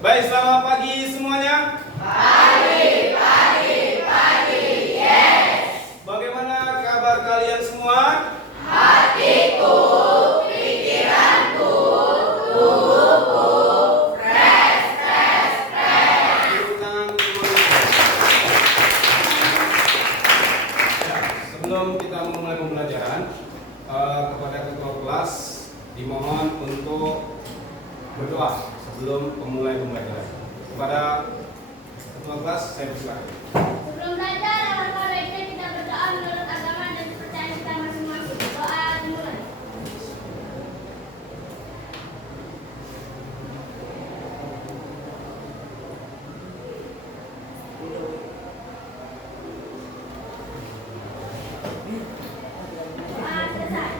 Baik, selamat pagi semuanya. Pagi, yes. Bagaimana kabar kalian semua? Hatiku, pikiranku, tubuhku, fresh. Tepuk tangan untuk semuanya. Ya, sebelum kita memulai pembelajaran, kepada ketua kelas dimohon untuk berdoa sebelum memulai pembelajaran. Kepada ketua kelas saya persilakan. Sebelum belajar, alangkah baiknya kita berdoa menurut agama dan kepercayaan kita masing-masing. Doa dimulai. Doa selesai.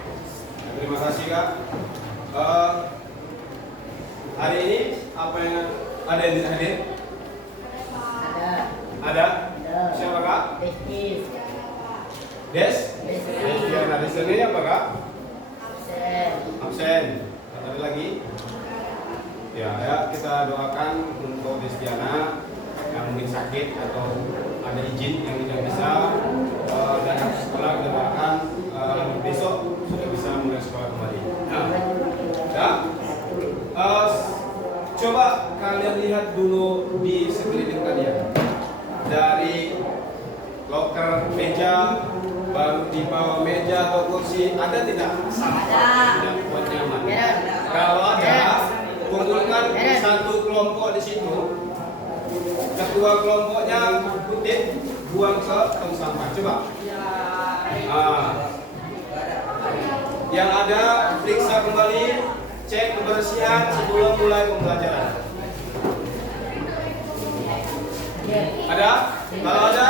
Terima kasih Kak. Hari ini apa yang ada yang hadir? Ada? Siapa Kak? Des? Destiana. Destiana ini apa Kak? Absen. Ada lagi? Ya, kita doakan untuk Destiana yang mungkin sakit atau ada izin yang tidak bisa datang ke sekolah. Kita doakan besok sudah bisa mulai sekolah kembali. Coba kalian lihat dulu di sekeliling kalian. Dari loker meja, baru di bawah meja atau kursi, ada tidak sampah yang tidak buat nyaman? Kalau ada, kumpulkan satu kelompok di situ. Ketua kelompoknya kutip, buang ke tong sampah. Coba. Yang ada, periksa kembali, cek kebersihan sebelum mulai pembelajaran. Ada? Kalau ada,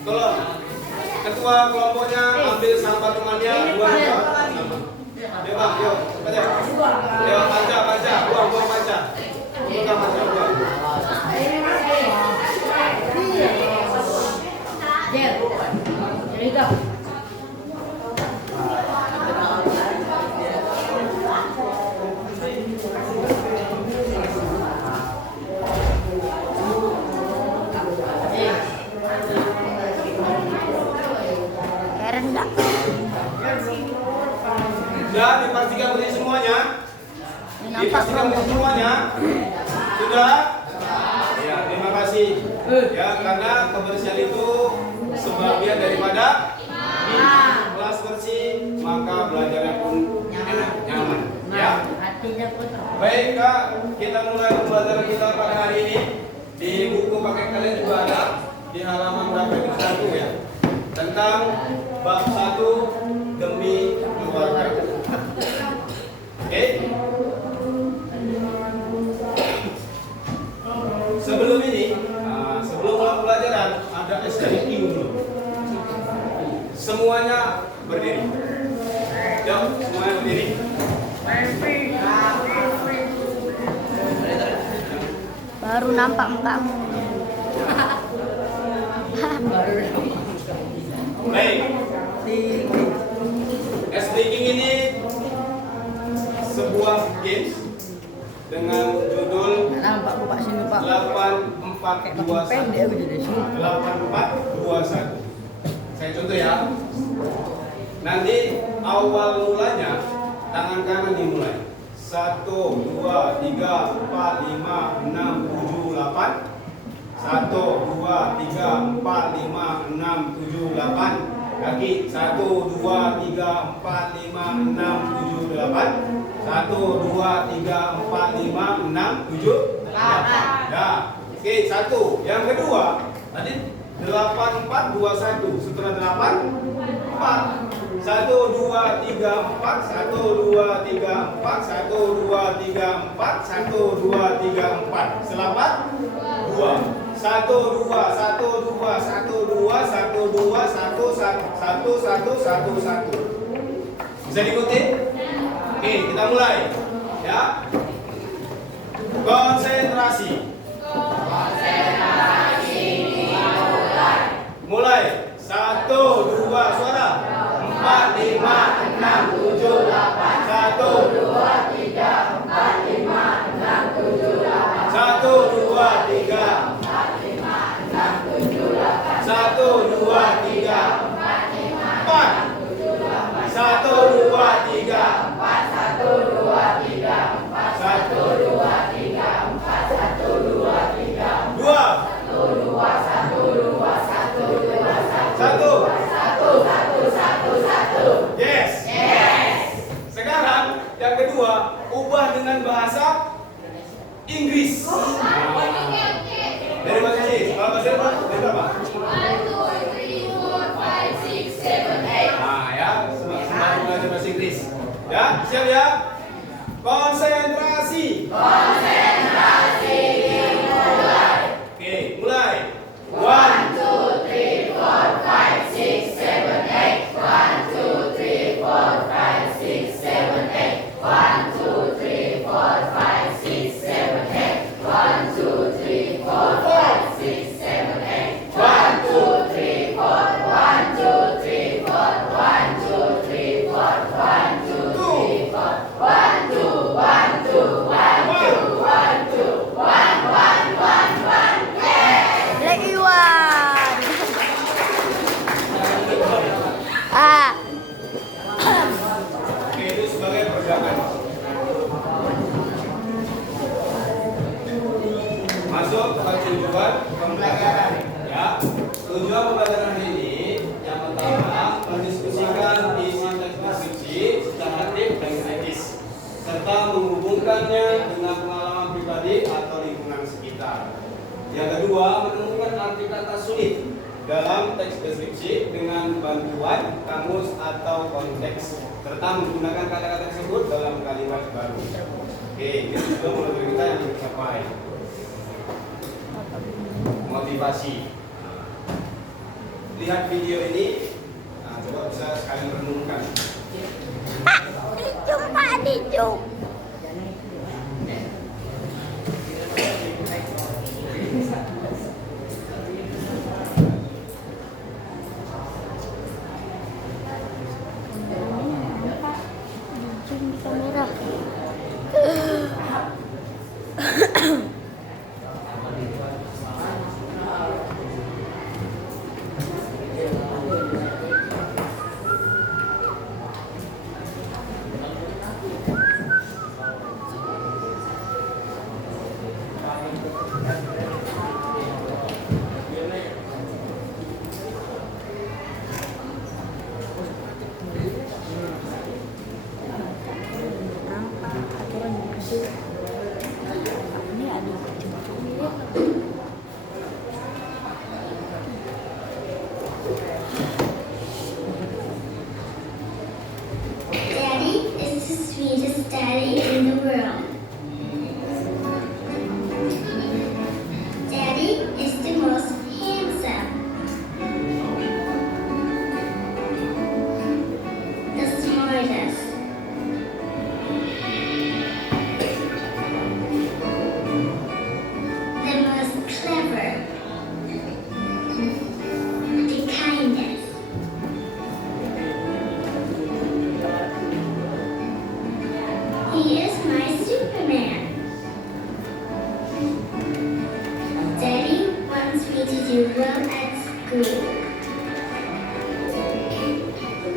tolong ketua kelompoknya ambil sampah temannya, buang ke sampah. Bang, yuk, baca. Yuk, baca, buang baca. Buang baca, buang. Sudah dipastikan berdiri semuanya? Dipastikan berdiri semuanya? Sudah? Ya, terima kasih. Ya, karena kebersihan itu sebagian daripada kelas bersih, maka belajarnya pun enak, nyaman. Ya. Baik Kak, kita mulai pembelajaran kita pada hari ini. Di buku paket kalian juga ada di halaman berapa itu 1 ya, tentang bab 1 demi keluarga. Oke. Sebelum ini, sebelum mulai pelajaran ada SDQ dulu. Semuanya berdiri. Yuk, semuanya berdiri. Baru nampak mukamu. Baik. SDQ ini sebuah games dengan judul 8421. Saya contoh ya. Nanti awal mulanya tangan kanan dimulai. 1, 2, 3, 4, 5, 6, 7, 8. 1, 2, 3, 4, 5, 6, 7, 8. Kaki 1, 2, 3, 4, 5, 6, 7, 8. 1, 2, 3, 4, 5, 6, 7, 8. Ya. Oke, 1. Yang kedua, tadi 8, 4, 2, 1. Setelah 8, 4. 1, 2, 3, 4. 1, 2, 3, 4. 1, 2, 3, 4. 1, 2, 3, 4. Selamat 2. 1, 2, 1, 2, 1, 2, 1, 2, 1, 1, 1, 1, 1. Bisa diikuti? Oke, kita mulai. Ya. Konsentrasi. Mulai. 1, 2, suara. 4, 5, 6, 7, 8. 1, 2, 3, 4, 5, 6, 7, 8. 1, Konsentrasi dimulai. Oke, mulai. 1, 1, 2, 3, 4, 5, 6, 7, 8. 1, 2, 3, 4, 5, 6, 7, 8. 1, 2, 3, 4, 5, 6, 7, 8. 1, 2, 3, 4, 5, 6, 7, 8. 1, 2, 3, 4. 1, 2, 3, 4. 1, 2, 3, 4. 1, 2, 3, 4. 1, 2, 1, 2, 1, 2, 1, 2, 1, 1, 1, 1. Yes! Black Iwan. Ah. Oke, itu sebagai persiapan. Masuk ke tujuan pembelajaran. Ya, tujuan pembelajaran hari ini yang pertama mendiskusikan isi teks deskripsi secara aktif dan kritis, serta menghubungkannya dengan pengalaman pribadi atau lingkungan sekitar. Yang kedua, menemukan arti kata sulit dalam teks deskripsi dengan bantuan kamus atau konteks, serta menggunakan kata-kata tersebut dalam kalimat baru. Oke, itu juga modul kita yang tercapai. Motivasi. Lihat video ini, nah, coba bisa sekali renungkan. Jumpa di Jum. Kamera. Ini ada Daddy is the sweetest daddy in the world. Daddy is the most handsome. The smartest. The most clever. The kindest. He is my Superman. Daddy wants me to do well at school.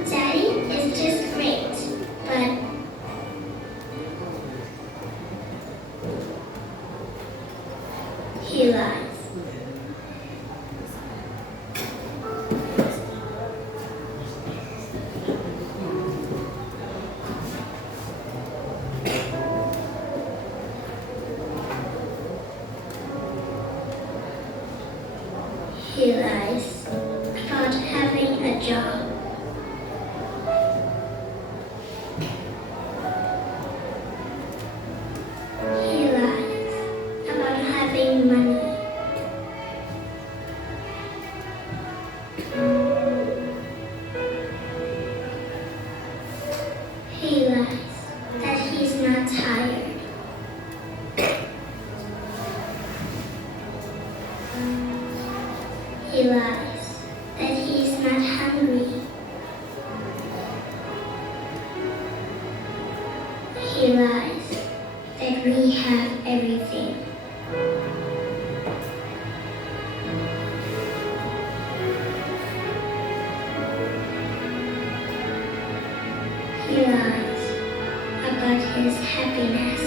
Daddy is just great, but he lies. He lies about having a job. He lies about having money. He lies that he's not tired. He lies that he's not hungry. He lies that we have everything. He lies about his happiness.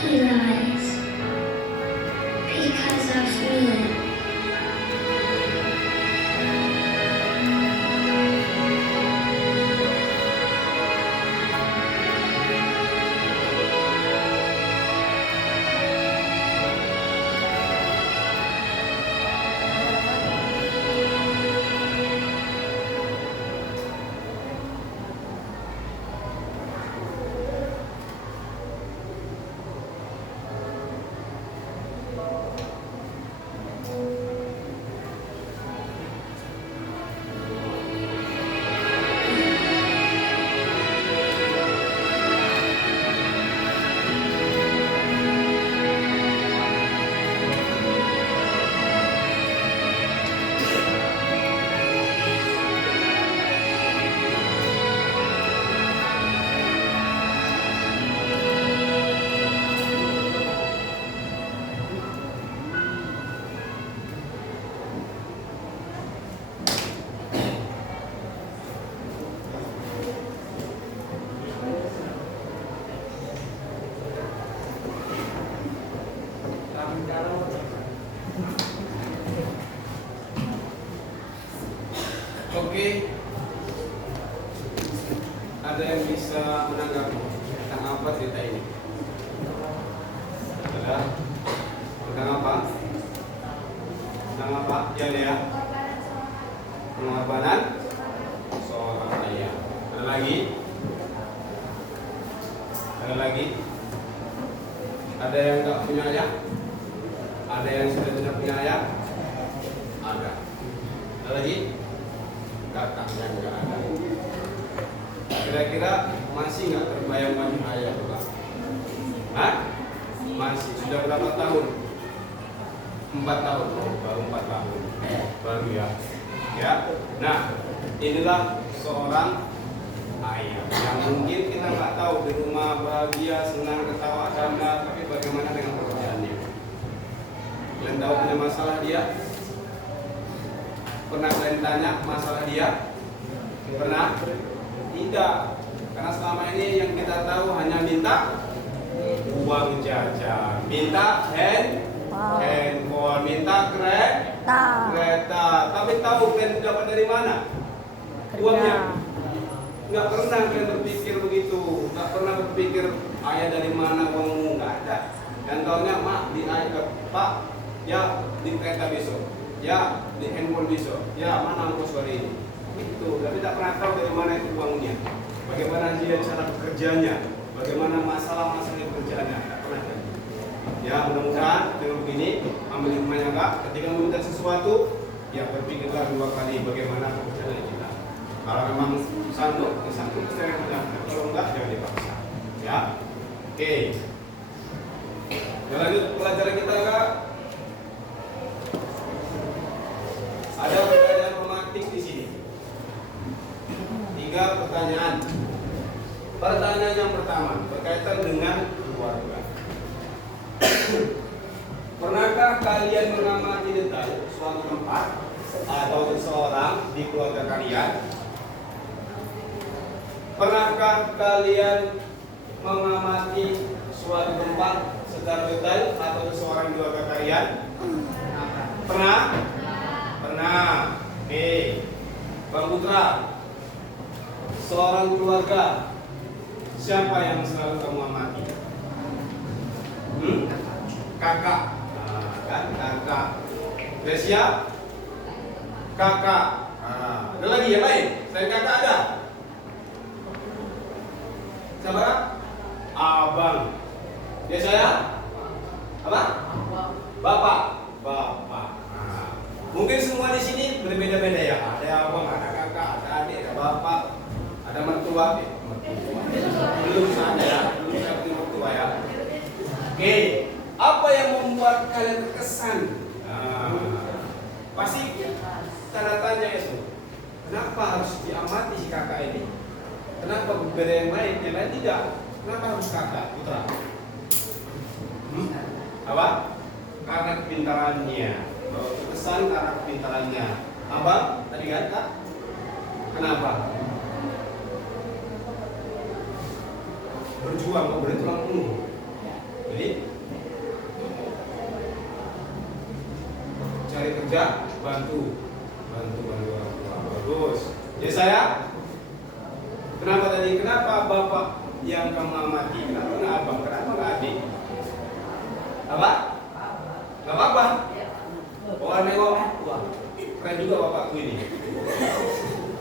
He lies because of me. ada yang bisa menanggapi tentang apa cerita ini? Ada? Tentang apa? Tentang apa? Ya, ya. Pengorbanan seorang ayah. Ada lagi? Ada lagi? Ada yang nggak punya ayah? Ada yang sudah tidak punya ayah? Ada. Ada lagi? Kakak yang nggak ada. Kira-kira masih nggak terbayang-bayang ayah coba? Hah? Masih. Sudah berapa tahun? 4 tahun. Oh, baru 4 tahun. Baru ya. Ya. Nah, inilah seorang ayah yang mungkin kita nggak tahu di rumah bahagia, senang, ketawa, canda, tapi bagaimana dengan pekerjaannya? Kalian tahu punya masalah dia? Pernah kalian tanya masalah dia? Pernah? Tidak. Karena selama ini yang kita tahu hanya minta uang jajan, minta handphone, minta kereta. Tapi tahu kalian dapat dari mana uangnya? Nggak pernah kalian berpikir begitu. Nggak pernah berpikir ayah dari mana uangmu, nggak ada. Dan tahunya mak di ayah, pak ya di kereta besok, ya di handphone besok, ya mana ongkos hari ini. Itu, tapi tak pernah tahu dari mana itu uangnya, bagaimana dia cara bekerjanya, bagaimana masalah-masalah pekerjaannya, tak pernah tahu. Ya mudah-mudahan dengan begini ambil hikmahnya kak, ketika meminta sesuatu, ya berpikirlah 2 kali bagaimana pekerjaan kita. Kalau memang sanggup, ya sanggup secara mudah. Kalau enggak, jangan dipaksa. Ya, oke. Kita lanjut pelajaran kita kak. Ada pertanyaan romantik di sini. 3 pertanyaan. Pertanyaan yang pertama berkaitan dengan keluarga. Pernahkah kalian mengamati detail suatu tempat atau seseorang di keluarga kalian? Pernahkah kalian mengamati suatu tempat secara detail atau seseorang di keluarga kalian? Pernah? Pernah. Oke. Bang Putra, seorang keluarga, siapa yang selalu kamu amati? Kakak. Nah, kan kakak. Gracia? Kakak. Nah, ada lagi yang lain? Selain kakak ada? Siapa? Abang. Ya saya? Apa? Bapak. Bapak. Nah, mungkin semua di sini berbeda-beda ya. Ada abang, ada kakak, ada adik, ada bapak, ada mertua. Belum ada ya. Belum saya punya mertua ya. Oke. Apa yang membuat kalian terkesan? Pasti tanda tanya itu. Kenapa harus diamati si kakak ini? Kenapa berbeda yang lain? Yang lain tidak. Kenapa harus kakak, Putra? Apa? Karena kepintarannya. Terkesan karena kepintarannya. Abang, tadi kan kak? Kenapa? Berjuang, kok boleh tulang penuh. Jadi cari kerja, bantu orang tua. Bagus. Ya saya. Kenapa tadi? Kenapa bapak yang kamu amati? Kenapa nggak abang? Kenapa nggak adik? Apa? Nggak apa-apa. Oh aneh kok. Wah, keren juga bapakku ini.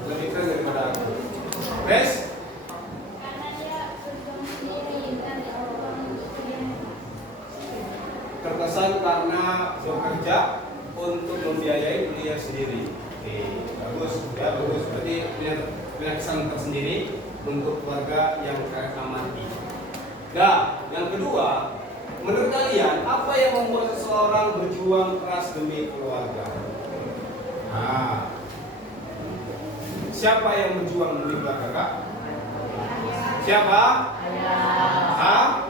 Lebih keren daripada aku. Res? Karena dia berjuang sendiri dan Terkesan karena bekerja untuk membiayai kuliah sendiri. Oke, bagus, ya bagus. Berarti punya kesan tersendiri untuk keluarga yang kalian amati. Nah, yang kedua, menurut kalian apa yang membuat seseorang berjuang keras demi keluarga? Nah, siapa yang berjuang demi keluarga kak? Siapa? Ayah.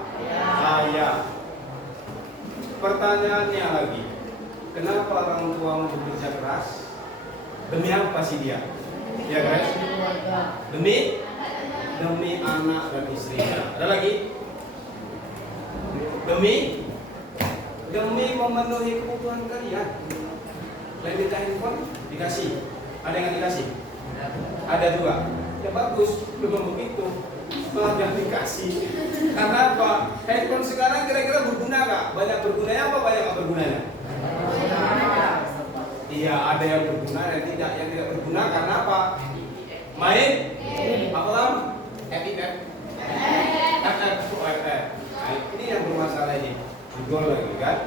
Ayah. Pertanyaannya lagi, kenapa orang tua bekerja keras? Demi apa sih dia? Ya guys? Demi anak dan istrinya. Ada lagi? Demi memenuhi kebutuhan kalian. Kalian minta handphone? Dikasih. Ada yang nggak dikasih? Ada juga. Ya bagus. Memang begitu. Malah jangan dikasih. Karena apa? Handphone sekarang kira-kira berguna nggak? Banyak bergunanya apa banyak nggak bergunanya? Iya, ada yang berguna dan tidak. Yang tidak berguna karena apa? Main? Apa lam? FF. Nah, ini yang bermasalah ini. Dijual lagi kan?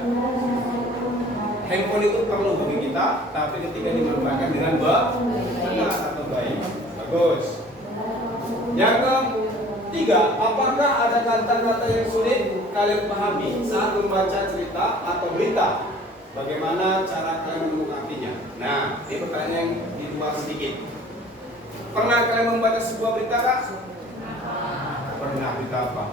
Handphone itu perlu bagi kita, tapi ketika dimanfaatkan dengan benar atau baik, bagus. Yang ketiga, apakah ada kata-kata yang sulit kalian pahami saat membaca cerita atau berita? Bagaimana cara kalian menyikapinya? Nah, ini pertanyaan yang di luar sedikit. Pernah kalian membaca sebuah berita kah? Pernah. Berita apa?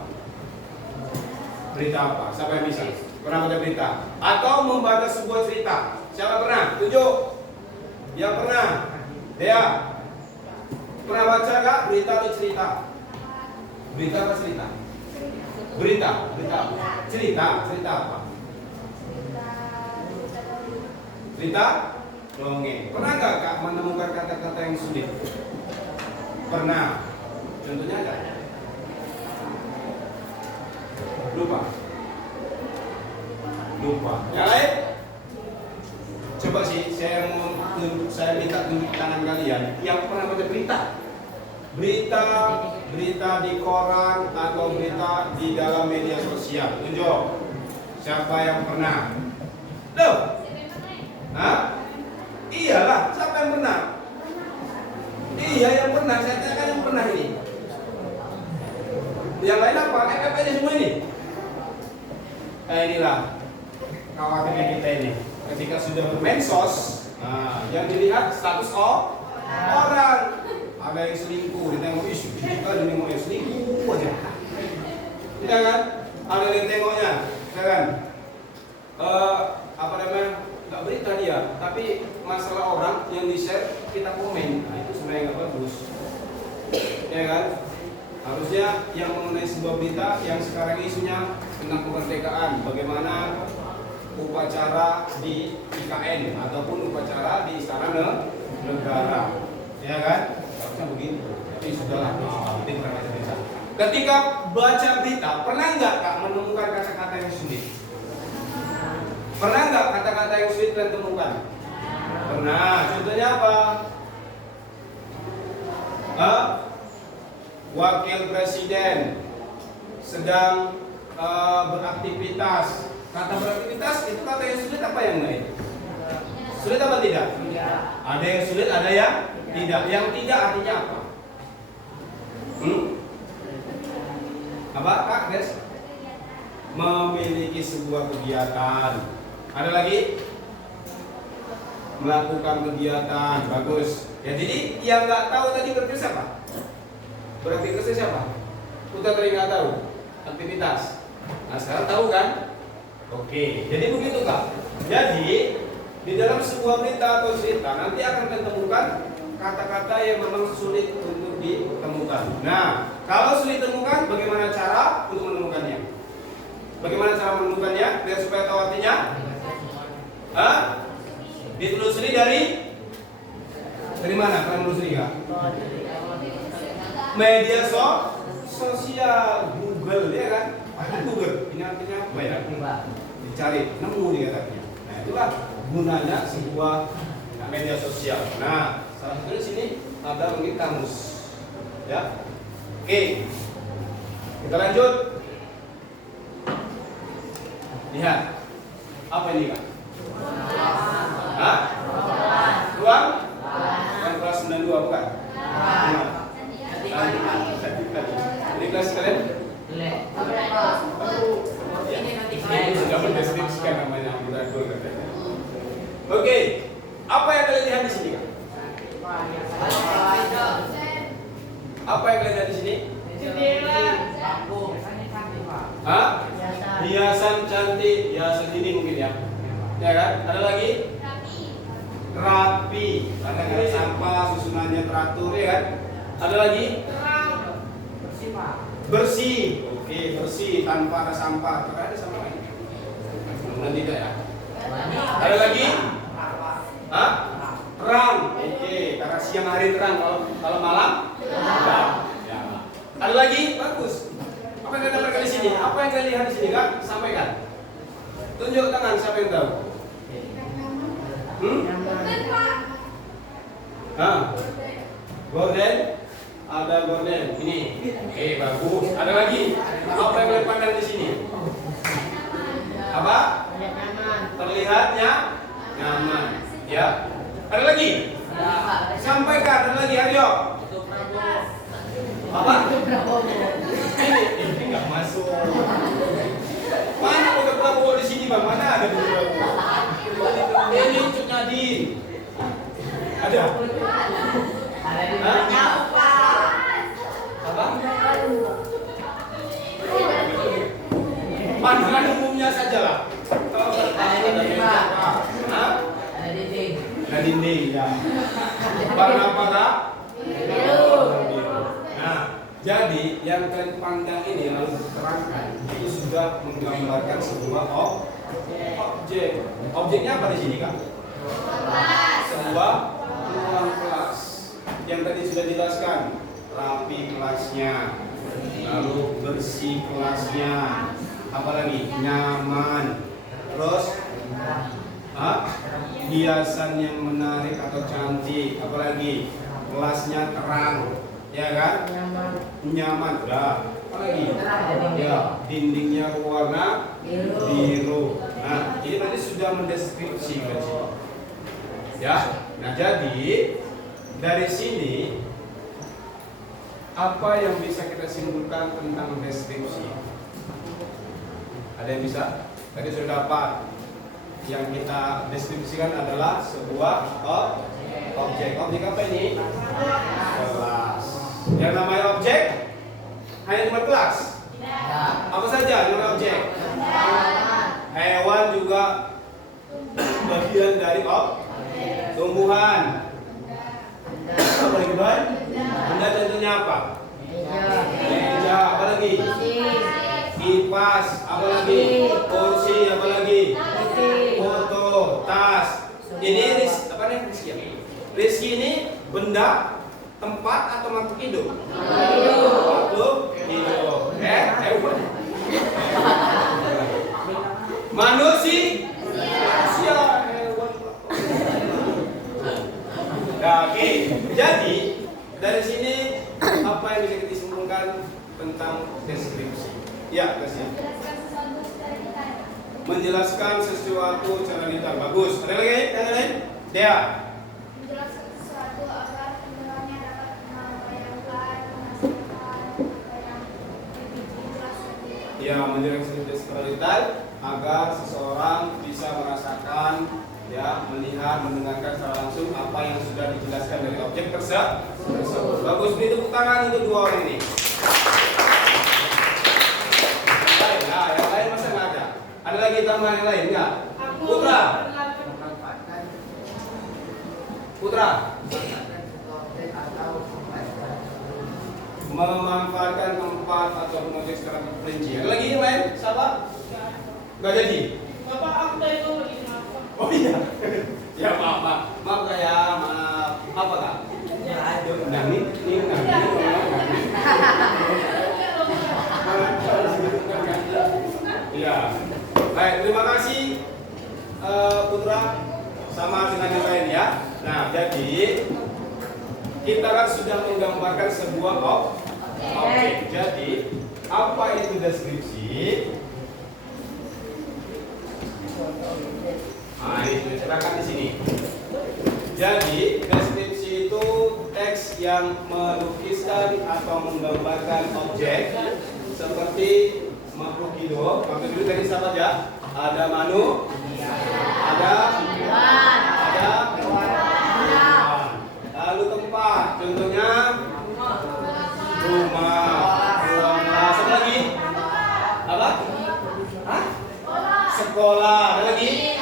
Berita apa? Siapa yang bisa? Pernah baca berita? Atau membaca sebuah cerita? Siapa pernah? Tunjuk. Yang pernah? Dea. Pernah baca kah berita atau cerita? Berita apa cerita? Berita. Berita apa? Cerita. Cerita apa? Cerita? Dongeng. Pernah nggak Kak menemukan kata-kata yang sulit? Pernah. Contohnya ada? Lupa. Yang lain? Coba sih, saya minta tunjuk tangan kalian yang pernah baca berita. Berita di koran atau berita di dalam media sosial. Tunjuk. Siapa yang pernah? Loh? Hah? Iyalah, siapa yang pernah? Iya yang pernah, saya tanyakan yang pernah ini. Yang lain apa? FF aja semua ini. Inilah khawatirnya kita ini. Ketika sudah bermensos, nah, yang dilihat status orang. Ada yang selingkuh, ditengok isu, kita ditengok yang selingkuh aja. Tidak kan? Ada yang tengoknya, ya kan? Apa namanya? Nggak berita dia, tapi masalah orang yang di-share kita komen. Nah, itu sebenarnya nggak bagus. Ya kan? Harusnya yang mengenai sebuah berita yang sekarang isunya tentang kemerdekaan, bagaimana upacara di IKN ataupun upacara di Istana Negara, ya kan? Harusnya begitu. Tapi sudahlah, itu pernah baca berita. Ketika baca berita, pernah nggak Kak menemukan kata-kata yang sulit? Pernah nggak kata-kata yang sulit kalian temukan? Pernah. Contohnya apa? Wakil Presiden sedang beraktivitas. Kata beraktivitas itu kata yang sulit apa yang lain? Sulit apa tidak? Ada yang sulit, ada yang tidak. Yang tidak artinya apa? Apa Kak Des? Memiliki sebuah kegiatan. Ada lagi? Melakukan kegiatan. Bagus. Ya jadi yang nggak tahu tadi berarti siapa? Beraktivitas siapa? Kita tadi nggak tahu. Aktivitas. Nah sekarang tahu kan? Oke. Jadi begitu Kak. Jadi di dalam sebuah berita atau cerita nanti akan ditemukan kata-kata yang memang sulit untuk ditemukan. Nah kalau sulit ditemukan, bagaimana cara untuk menemukannya? Bagaimana cara menemukannya? Biar supaya tahu artinya? Ditelusuri dari mana? Kalian menelusuri nggak? Media sosial, Google, ya kan? Ada Google. Ini artinya apa ya? Dicari, nemu dia katanya. Nah itulah gunanya sebuah media sosial. Nah salah satu di sini ada mungkin kamus, ya. Oke, kita lanjut. Lihat, apa ini Kak? Ruang? Bukan kelas 92 bukan? Ini kelas kalian? Ini sudah mendeskripsikan namanya amburadul katanya. Oke, apa yang kalian lihat di sini Kak? Apa yang kalian lihat di sini? Hiasan cantik, hiasan ini mungkin ya. Ya kan? Ada lagi? Rapi. Karena nggak ada sampah, susunannya teratur ya kan? Ada lagi? Bersih. Oke, bersih tanpa ada sampah. Karena ada sampah ini. Mudah-mudahan tidak ya. Ada lagi? Terang. Oke, karena siang hari terang, kalau malam tidak. Ya. Ada lagi? Bagus. Apa yang kalian dapatkan di sini? Apa yang kalian lihat di sini, Kak? Sampaikan. Tunjuk tangan siapa yang tahu? Hah? Gorden? Ada gorden. Ini. Oke, bagus. Ada lagi? Apa yang kalian pandang di sini? Apa? Terlihatnya nyaman. Ya. Ada lagi? Sampaikan. Ada lagi, Aryo. Apa? Ini nggak masuk. Mana Dr. Prabowo di sini, Bang? Mana ada Dr. Prabowo? Ini Cuk Nadine. Ada? Hah? Apa? Pandangan umumnya saja lah. Kalau ada meja, hah? Ada dinding, ya. Warna apa, Kak? Nah, jadi yang kalian pandang ini lalu diterangkan itu sudah menggambarkan sebuah objek. Objeknya apa di sini, Kak? Sebuah ruang kelas. Yang tadi sudah dijelaskan, rapi kelasnya, lalu bersih kelasnya, apalagi nyaman, terus hiasan yang menarik atau cantik, apalagi kelasnya terang, ya kan? Nyaman, dah. Apalagi, ya dindingnya warna biru. Nah, ini tadi sudah mendeskripsikan, ya. Nah, jadi dari sini apa yang bisa kita simpulkan tentang deskripsi? Ada yang bisa? Tadi sudah dapat. Yang kita deskripsikan adalah sebuah objek. Objek apa ini? Kelas. Yang namanya objek hanya cuma kelas. Apa saja namanya objek? Hewan juga bagian dari tumbuhan. Apa lagi, Bang? Benda contohnya apa? Meja, apa lagi? Kipas, apa lagi? Kursi, apa lagi? Foto, tas. Ini apa nih? Rizki ini benda, tempat atau makhluk hidup? Makhluk hidup. Manusia. Nah, oke. Jadi dari sini apa yang bisa kita simpulkan tentang deskripsi? Ya, kasih. Menjelaskan sesuatu cara detail. Bagus. Ada lagi? Yang lain? Dia. Menjelaskan sesuatu agar pendengarnya dapat membayangkan, merasakan, apa yang dijelaskan. Ya, menjelaskan secara detail agar seseorang bisa merasakan, ya, melihat, mendengarkan secara langsung apa yang sudah dijelaskan dari objek tersebut. Bagus, beri tepuk tangan untuk dua orang ini. Yang lain masa nggak ada? Ada lagi tambahan yang lain nggak? Putra. Memanfaatkan tempat atau objek secara terperinci. Ada lagi yang lain? Siapa? Nggak jadi? Bapak, aku tadi ngomong di sini. Oh iya. Ya maaf Kak ya, maaf. Apa Kak? Nah ini. Iya. Baik, terima kasih Putra sama dengan yang lain ya. Nah, jadi kita kan sudah menggambarkan sebuah objek. Jadi, apa itu deskripsi? Nah, ini diceritakan di sini. Jadi, deskripsi itu teks yang melukiskan atau menggambarkan objek seperti makhluk hidup. Makhluk hidup tadi siapa aja? Ada manusia, ada hewan. Lalu tempat, contohnya rumah, ruang kelas. Apa lagi? Apa? Hah? Sekolah. Ada lagi?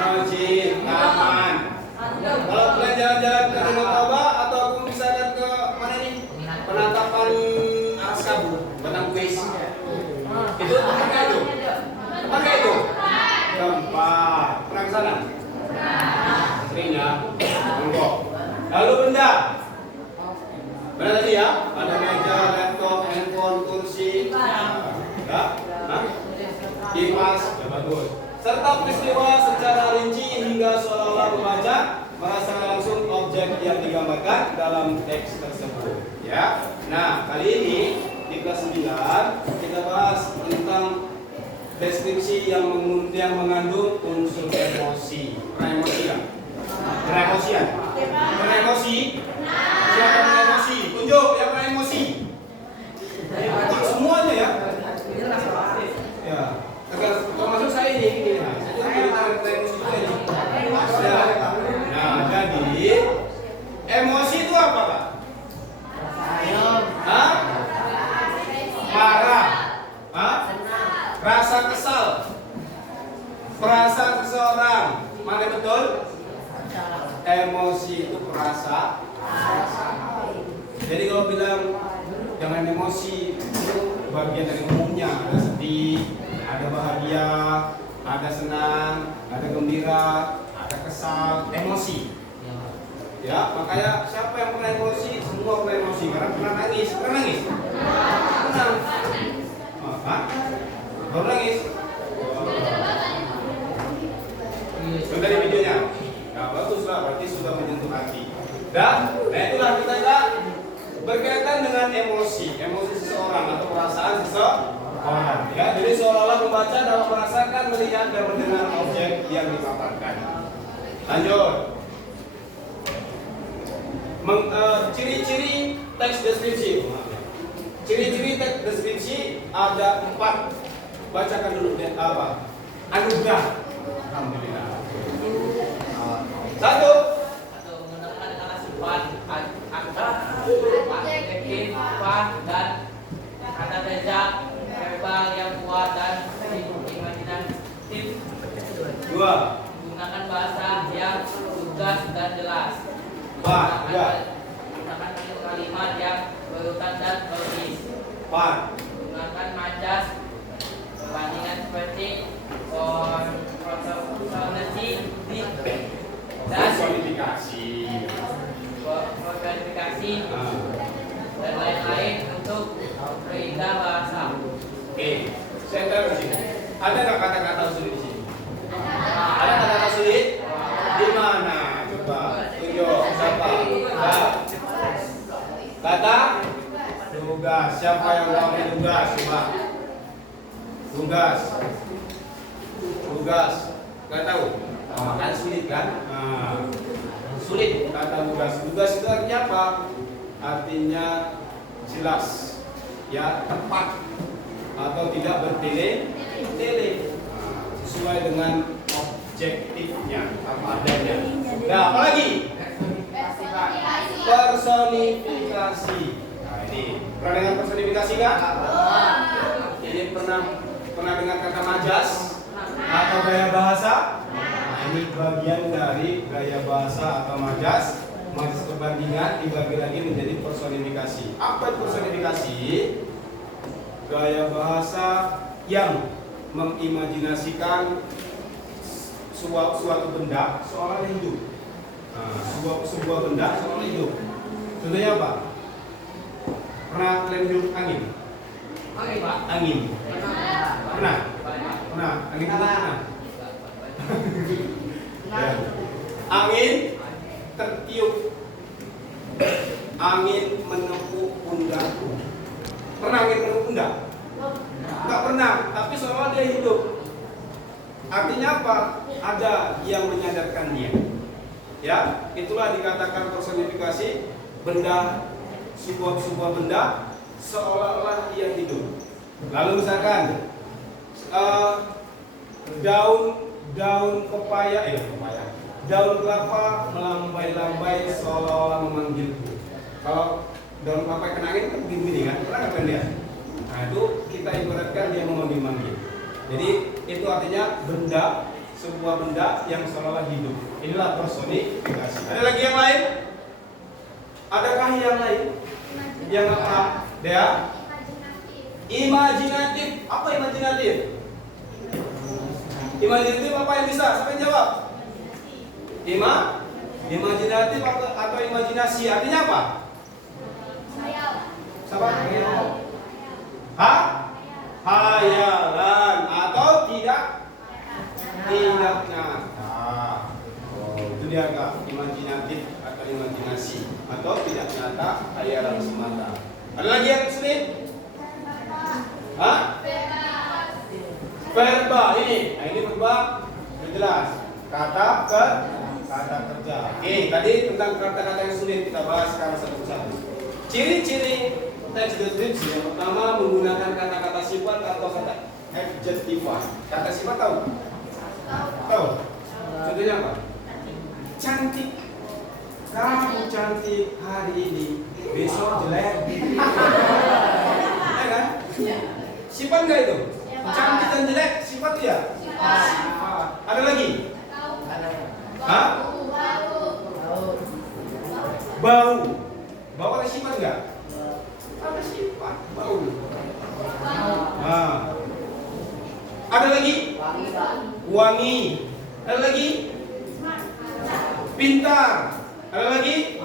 Masjid, taman. Kalau kalian jalan-jalan ke Danau Toba ataupun misalkan ke mana nih? Penatapan Askabu, Batang Kuis. Itu apa itu? Apa itu? Tempat. Pernah ke sana? Sering ya? Lalu benda. Benda tadi ya? Ada meja, laptop, handphone. menangkap peristiwa secara rinci hingga seolah-olah membaca, merasakan langsung objek yang digambarkan dalam teks tersebut. Ya. Nah, kali ini di kelas 9 kita bahas tentang deskripsi yang mengandung unsur emosi. Pernah emosi kan? Pernah emosian? Pernah emosi? Siapa yang pernah emosi? Tunjuk yang pernah emosi. Bukan semuanya ya. Ya. Termasuk saya ini. Nah, jadi emosi itu apa, Pak? Hah? Marah. Hah? Rasa kesal. Perasaan seseorang. Mana betul? Emosi itu perasaan. Jadi kalau bilang jangan emosi, itu bagian dari umumnya. Ada sedih, ada bahagia, ada senang, ada gembira, ada kesal, emosi. Ya, makanya siapa yang pernah emosi, semua pernah emosi. Karena pernah nangis, pernah nangis? Pernah. Hah? Baru nangis? Sudah di videonya? Nah, baguslah, berarti sudah menyentuh hati. Dan, nah itulah kita berkaitan dengan emosi seseorang atau perasaan seseorang. Ya, jadi seolah-olah membaca dalam merasakan, melihat dan mendengar objek yang dipaparkan. Lanjut. Ciri-ciri teks deskripsi. Ciri-ciri teks deskripsi ada 4. Bacakan dulu deh apa? Anugerah. Alhamdulillah. 1. Menggunakan kata sifat angka, adjektif, dan kata kerja verbal yang kuat dan imajinatif. 2. Menggunakan bahasa yang lugas dan jelas. Menggunakan kalimat yang berurutan dan logis. 4. Menggunakan majas perbandingan seperti konsonansi dan personifikasi dan lain-lain untuk keindahan bahasa. Oke, saya taruh di sini. Ada nggak kata-kata sulit di sini? Ada kata-kata sulit? Di mana? Coba tunjuk siapa? Kata tugas. Siapa yang melakukan tugas? Coba. Tugas. Nggak tahu? Kan sulit kan? Sulit kata tugas. Tugas itu artinya apa? Artinya jelas, ya, tepat atau tidak bertele-tele, sesuai dengan objektifnya apa adanya. Nah, apalagi personifikasi. Nah, ini pernah dengar personifikasi nggak? Ini pernah dengar kata majas atau gaya bahasa? Nah, ini bagian dari gaya bahasa atau majas perbandingan dibagi lagi menjadi personifikasi. Apa itu personifikasi? Gaya bahasa yang mengimajinasikan suatu benda seolah hidup. Nah, sebuah benda seolah hidup. Contohnya apa? Pernah kalian hidup angin? Angin. Pernah? Angin pernah? Ya. Angin tertiup. Angin menepuk pundakku. Pernah angin menepuk pundak? Enggak pernah, tapi seolah dia hidup. Artinya apa? Ada yang menyadarkan dia. Ya, itulah dikatakan personifikasi benda, sebuah benda seolah-olah ia hidup. Lalu misalkan daun pepaya, daun kelapa melambai-lambai seolah-olah memanggilku. Kalau daun kelapa kena angin kan begini kan, pernah nggak lihat? Nah, itu kita ibaratkan dia memanggil-manggil. Jadi itu artinya benda, sebuah benda yang seolah-olah hidup. Inilah personifikasi. Ada lagi yang lain? Adakah yang lain? Yang apa? Dea? Imajinatif. Apa imajinatif? Imajinatif apa yang bisa? Siapa yang jawab? Imajinatif atau imajinasi artinya apa? Siapa? Hayalan atau tidak dia Kak, imajinatif atau imajinasi atau tidak nyata, khayalan semata. Ada lagi yang sulit? Hah? Verba ini. Nah, ini verba sudah jelas. Kata kerja. Oke, tadi tentang kata-kata yang sulit kita bahas sekarang satu-satu. Ciri-ciri teks deskripsi yang pertama menggunakan kata-kata sifat atau kata adjektiva. Kata sifat tahu? Tahu? Contohnya apa? Cantik. Kamu cantik hari ini, besok jelek. Ya kan? Sifat enggak itu? Cantik dan jelek sifat ya? Sifat. Ada lagi? Hah? Bau. Bau ada sifat enggak? Ada sifat. Bau. Nah. Ada lagi? Wangi. Ada lagi? Pintar. Ada lagi?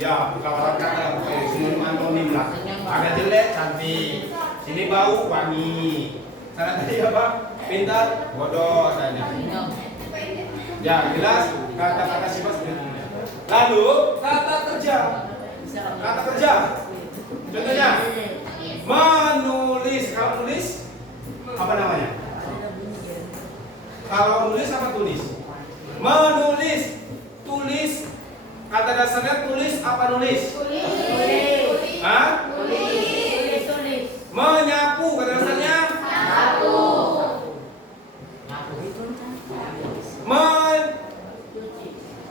Ya, kawan kata semua anonim lah. Ada jelek, cantik. Sini bau, wangi. Sana tadi apa? Pintar, bodoh katanya. Ya, jelas kata-kata sifat seperti ini. Lalu kata kerja. Kata kerja. Contohnya menulis. Kalau nulis apa namanya? Kalau nulis apa tulis? Menulis. Tulis. Kata dasarnya tulis apa nulis? Tulis. Hah? Tulis. Menyapu kata dasarnya? Menyapu.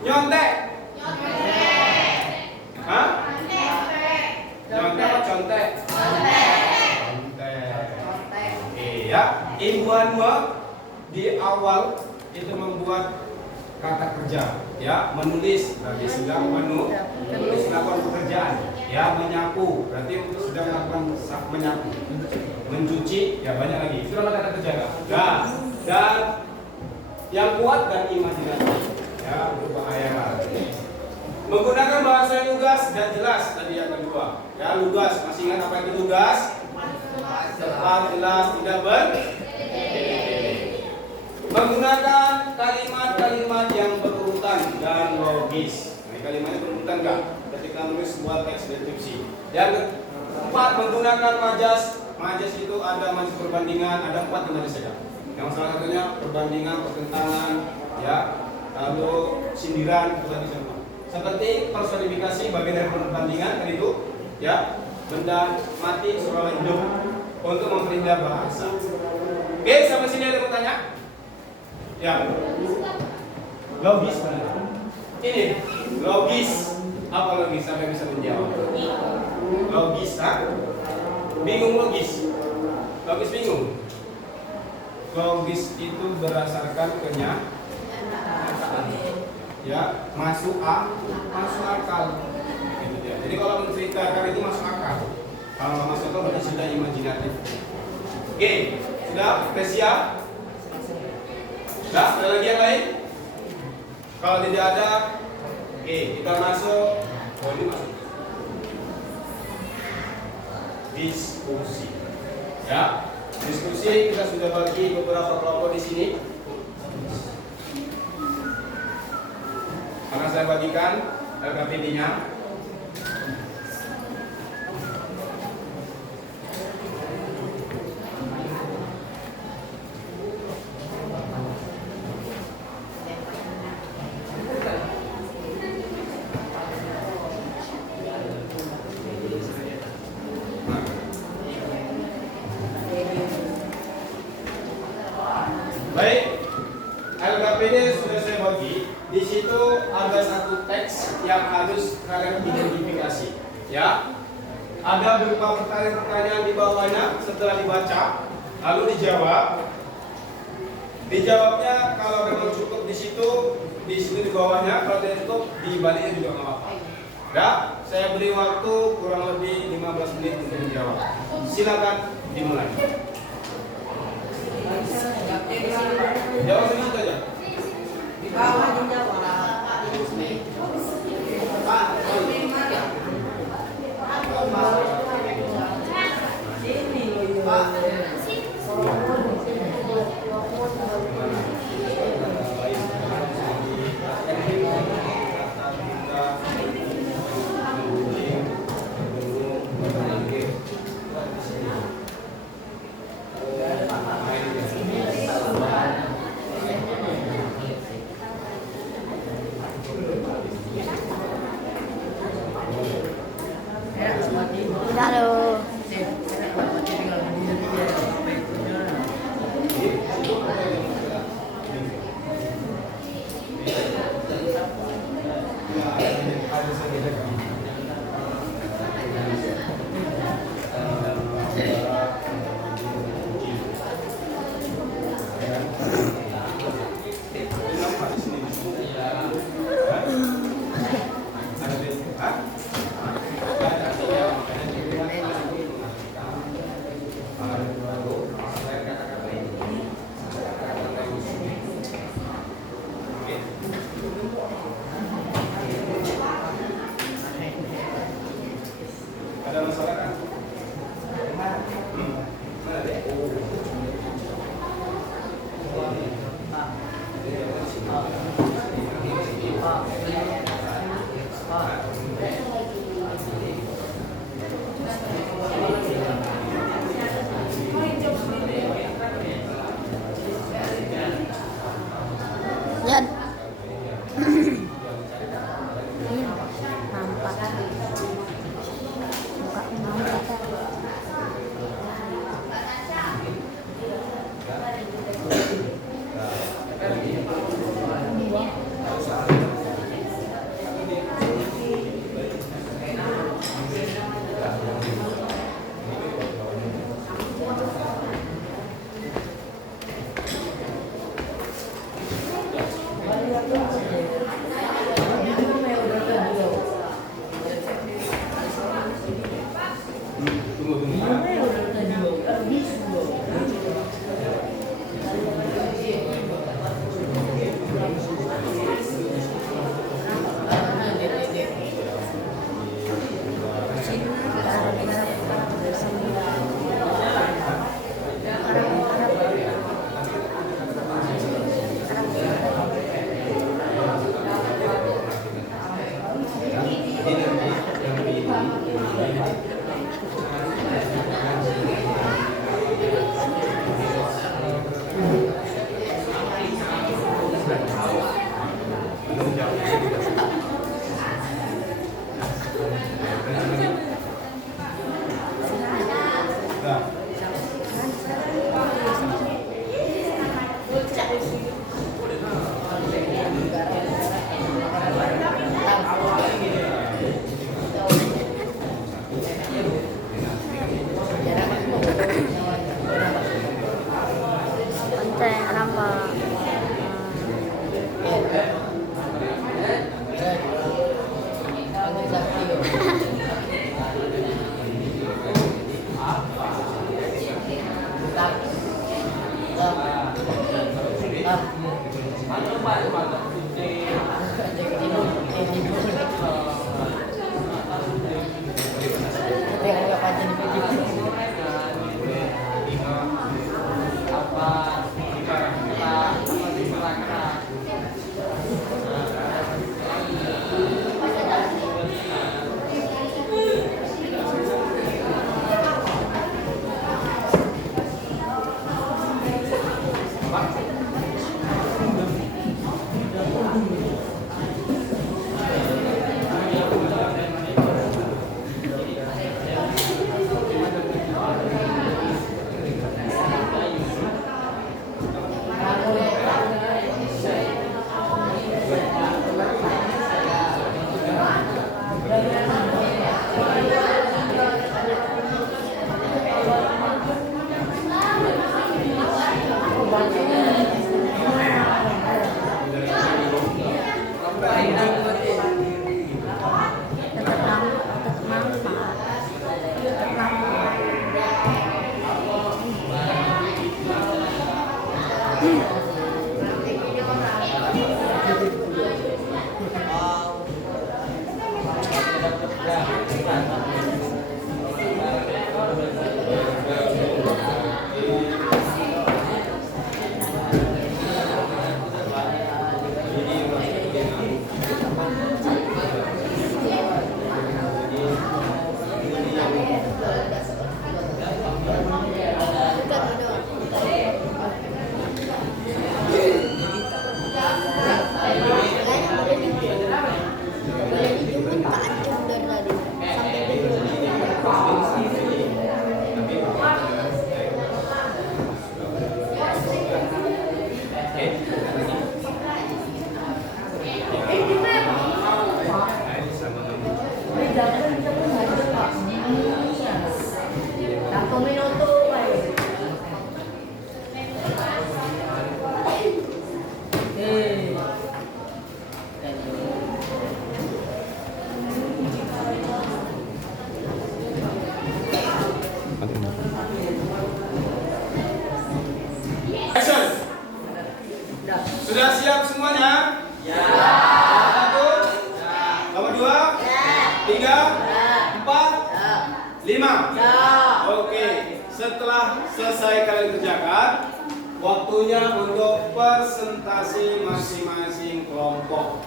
Nyontek. Hah? Nyontek apa contek? Contek. Iya. Imbuhan di awal itu membuat kata kerja, ya, menulis berarti sedang menulis melakukan pekerjaan, ya, menyapu berarti sedang melakukan menyapu, mencuci, ya, banyak lagi. Itu adalah kata kerja, Kak. Dan yang kuat dan imajinatif, ya, berbahaya. Menggunakan bahasa yang lugas dan jelas tadi yang kedua, ya, lugas. Masih ingat apa itu lugas? Tepat, jelas, tidak menggunakan kalimat-kalimat yang berurutan dan logis. Nah, kalimatnya berurutan enggak? Ketika menulis sebuah teks deskripsi. Yang keempat, menggunakan majas. Majas itu ada majas perbandingan, ada 4 majas saja. Yang salah satunya perbandingan, pertentangan, ya, lalu sindiran, itu tadi semua. Seperti personifikasi bagian dari perbandingan tadi itu, ya, benda mati seolah hidup untuk memperindah bahasa. Oke, sampai sini ada yang mau tanya? Ya, logis benar. Ini logis. Apa logis? Sampai bisa menjawab. Logis, ha? Bingung logis. Logis bingung. Logis itu berdasarkan kenyataan. Ya, masuk akal. Gitu dia. Jadi kalau menceritakan itu masuk akal. Kalau masuk akal berarti sudah imajinatif. Oke, sudah siap? Nah, ada lagi yang lain? Kalau tidak ada, oke, kita masuk. Oh, ini masuk. Diskusi. Ya, diskusi kita sudah bagi beberapa kelompok di sini. Karena saya bagikan LKPD-nya. Baik, LKPD sudah saya bagi. Di situ ada satu teks yang harus kalian identifikasi. Ya, ada beberapa pertanyaan di bawahnya. Setelah dibaca, lalu dijawab. Dijawabnya kalau memang cukup di situ di bawahnya. Kalau tidak cukup, di baliknya juga nggak apa-apa. Ya, saya beri waktu kurang lebih 15 menit untuk menjawab. Silakan dimulai. Jawab sedikit aja. Di bawah dijawab. 1 minuto. Action. Sudah siap semuanya? Ya. Satu. Nomor 2. 3. 4. 5. Oke. Setelah selesai kalian kerjakan, waktunya untuk presentasi masing-masing kelompok.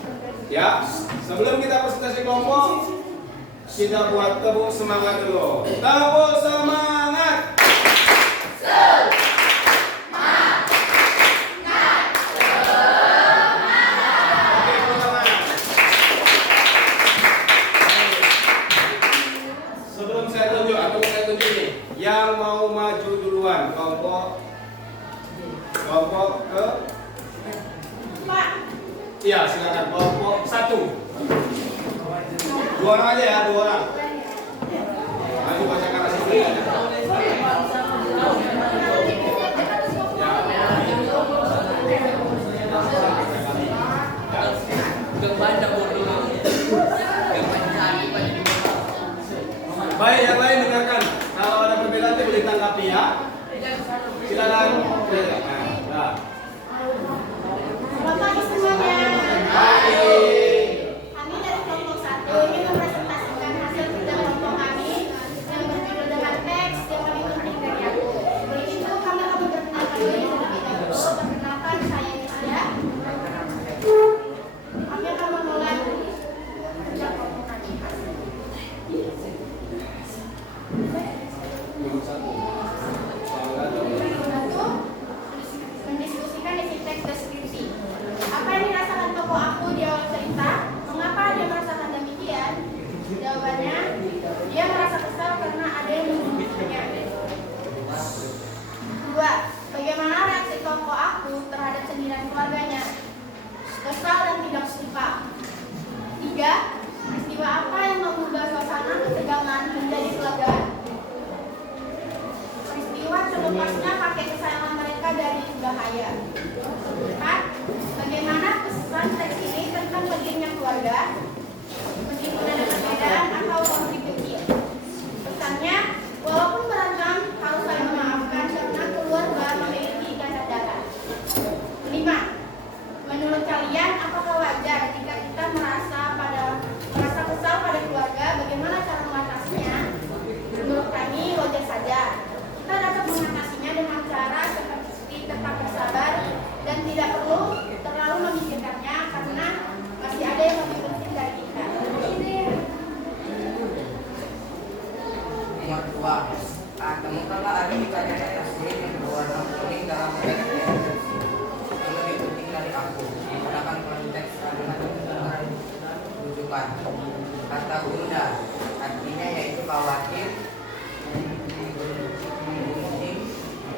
Ya. Sebelum kita presentasi kelompok, kita buat tepuk semangat dulu. Tepuk semangat. Sebelum saya tunjuk atau saya tunjuk nih, yang mau maju duluan kelompok ke iya silakan kelompok 1. 2 orang aja ya, 2 orang. Maju bacakan hasil kerjanya. Baik, yang lain dengarkan. Kalau ada perbedaan boleh tanggapi ya. Silakan. Nah. Selamat pagi semuanya. Pagi. Kami dari kelompok 1 ingin mempresentasikan hasil kerja kelompok kami yang berjudul dengan teks yang paling penting dari aku. Sebelum itu kami akan memperkenalkan diri terlebih dahulu. Perkenalkan saya Nisya. Kami akan memulai kerja kelompok kami. Mendiskusikan isi teks deskripsi. Apa yang dirasakan tokoh aku di awal cerita? Mengapa dia merasakan demikian? Jawabannya, dia merasa kesal karena ada yang membunuhnya. 2. Bagaimana reaksi tokoh aku terhadap sindiran keluarganya? Kesal dan tidak suka. 3. Peristiwa apa yang mengubah suasana ketegangan menjadi pelegaan? Peristiwa terlepasnya kakek kesayangan mereka dari bahaya. 4. Bagaimana pesan teks ini tentang pentingnya keluarga? Meskipun ada perbedaan atau konflik kecil. Pesannya, walaupun beragam, harus saling memaafkan karena keluarga memiliki ikatan darah. 5. Menurut kalian, apakah wajar jika kita merasa kesal pada keluarga? Bagaimana cara mengatasinya? Menurut kami, wajar saja. Kita dapat mengatasinya dengan cara seperti tetap bersabar dan tidak perlu terlalu memikirkannya karena masih ada yang lebih penting dari kita. Nomor 2. Temukanlah arti kata-kata tasbih yang berwarna kuning dalam teks yang lebih penting dari aku. Gunakan konteks kalimat rujukan. Kata bunda artinya yaitu khawatir, membimbing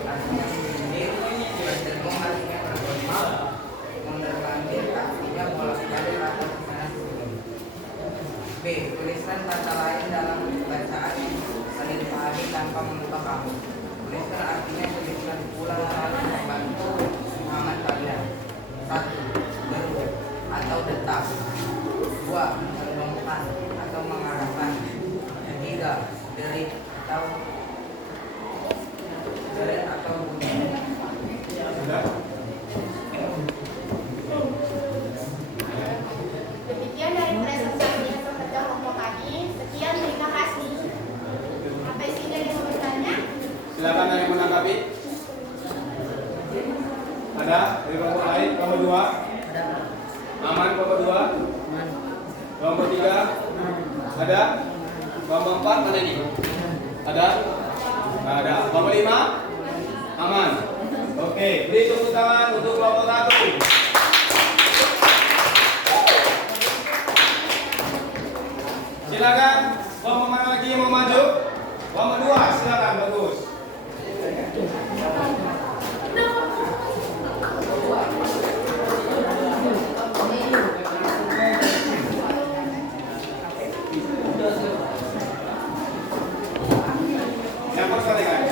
artinya membimbing, berdengung artinya bergema, mondar-mandir artinya bolak-balik atau kesana sini. B. Tuliskan kata lain dalam bacaan yang saling dipahami tanpa mengubah kamu. Tuliskan artinya tuliskan ulang saling membantu semangat kalian. 1. Beru atau detak. 2. Mendongkan atau mengarahkan. 3. Derit atau bunyi. Demikian dari presentasi hasil kerja kelompok kami. Sekian, terima kasih. Apa isi dari sebenarnya? Silakan ada yang menanggapi. Ada dari kelompok lain, kelompok 2. Aman kelompok 2. Kelompok 3. Ada. Kelompok 4 mana ini? Ada. Ada. Kelompok 5. Aman. Oke, beri tepuk tangan untuk kelompok 1. Silakan. Kelompok mana lagi yang mau maju? Kelompok 2, silakan, bagus. Yang pertama,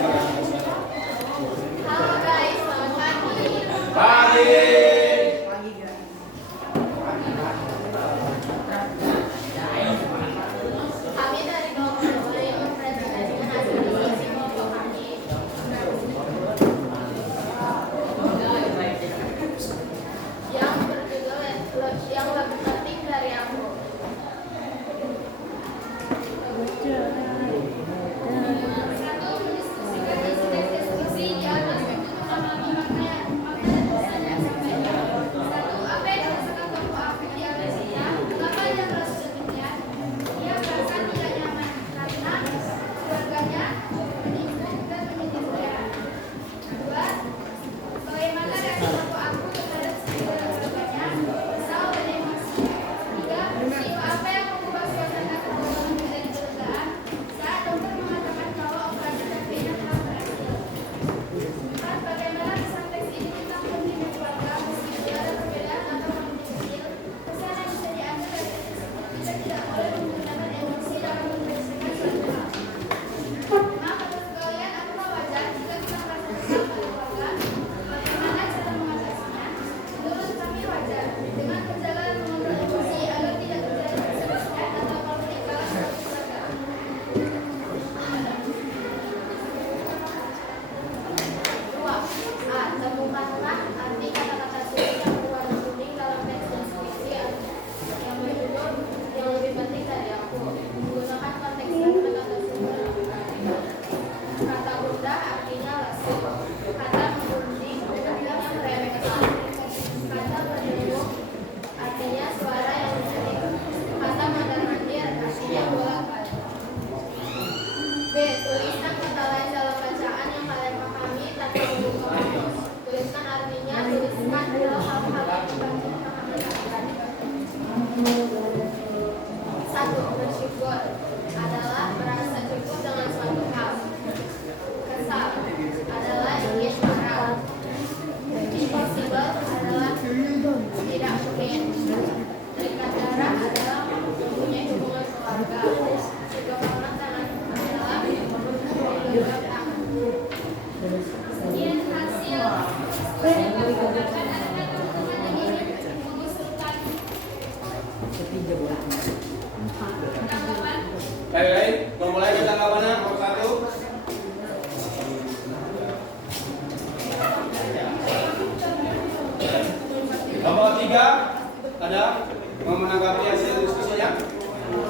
3 ada mau menanggapi hasil diskusinya?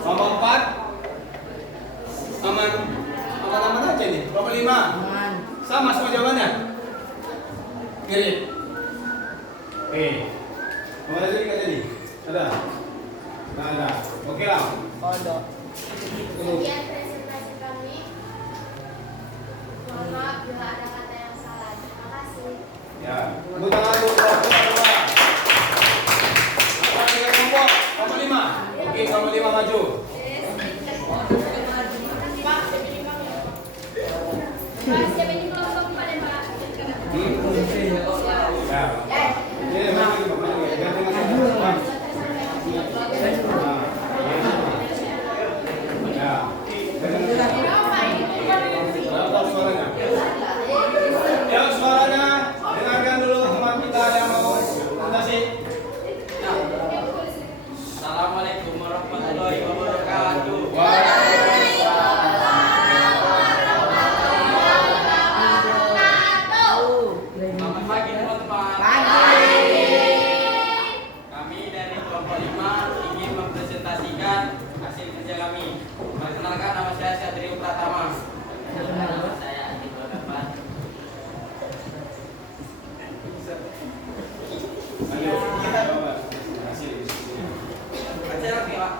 Kelompok 4 aman. Aman-aman aja nih. Kelompok 5 sama semua jawabannya? Mirip. Oke. Mau ada jadi nggak jadi? Ada? Nggak ada. Oke lah. Ada. Sekian presentasi kami. Mohon maaf bila ada kata yang salah. Terima kasih. Ya. Tepuk tangan dulu. Apa dengan kelompok? Kelompok 5. Oke, kelompok 5 maju. Pak, siapa ini kelompok pada Pak? Ya. Ini maju. Ganti mas. Ya. Berapa suaranya? Ya, suaranya dengarkan dulu teman kita yang mau presentasi. Assalamualaikum warahmatullahi wabarakatuh. Selamat pagi teman-teman. Kami dari kelompok 5 ingin mempresentasikan hasil kerja kami. Perkenalkan, nama saya Satrio Pratama. Nama saya Adi Bagapan. Ayo, kita coba hasil diskusinya. Baca lagi, Pak.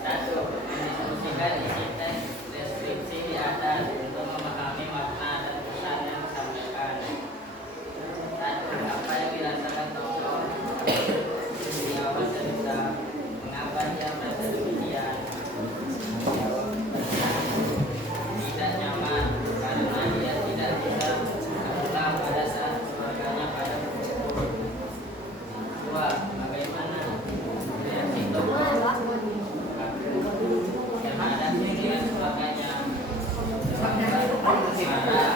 Satu, mendiskusikan isi teks deskripsi di atas untuk memahami makna dan pesan yang disampaikan. Satu, apa yang dirasakan tokoh di awal cerita, mengapa dia merasa demikian? Tidak nyaman karena dia tidak bisa pulang pada saat keluarganya pada pukul. Dua, bagaimana reaksi tokoh yang ada dengan keluarganya? Marah.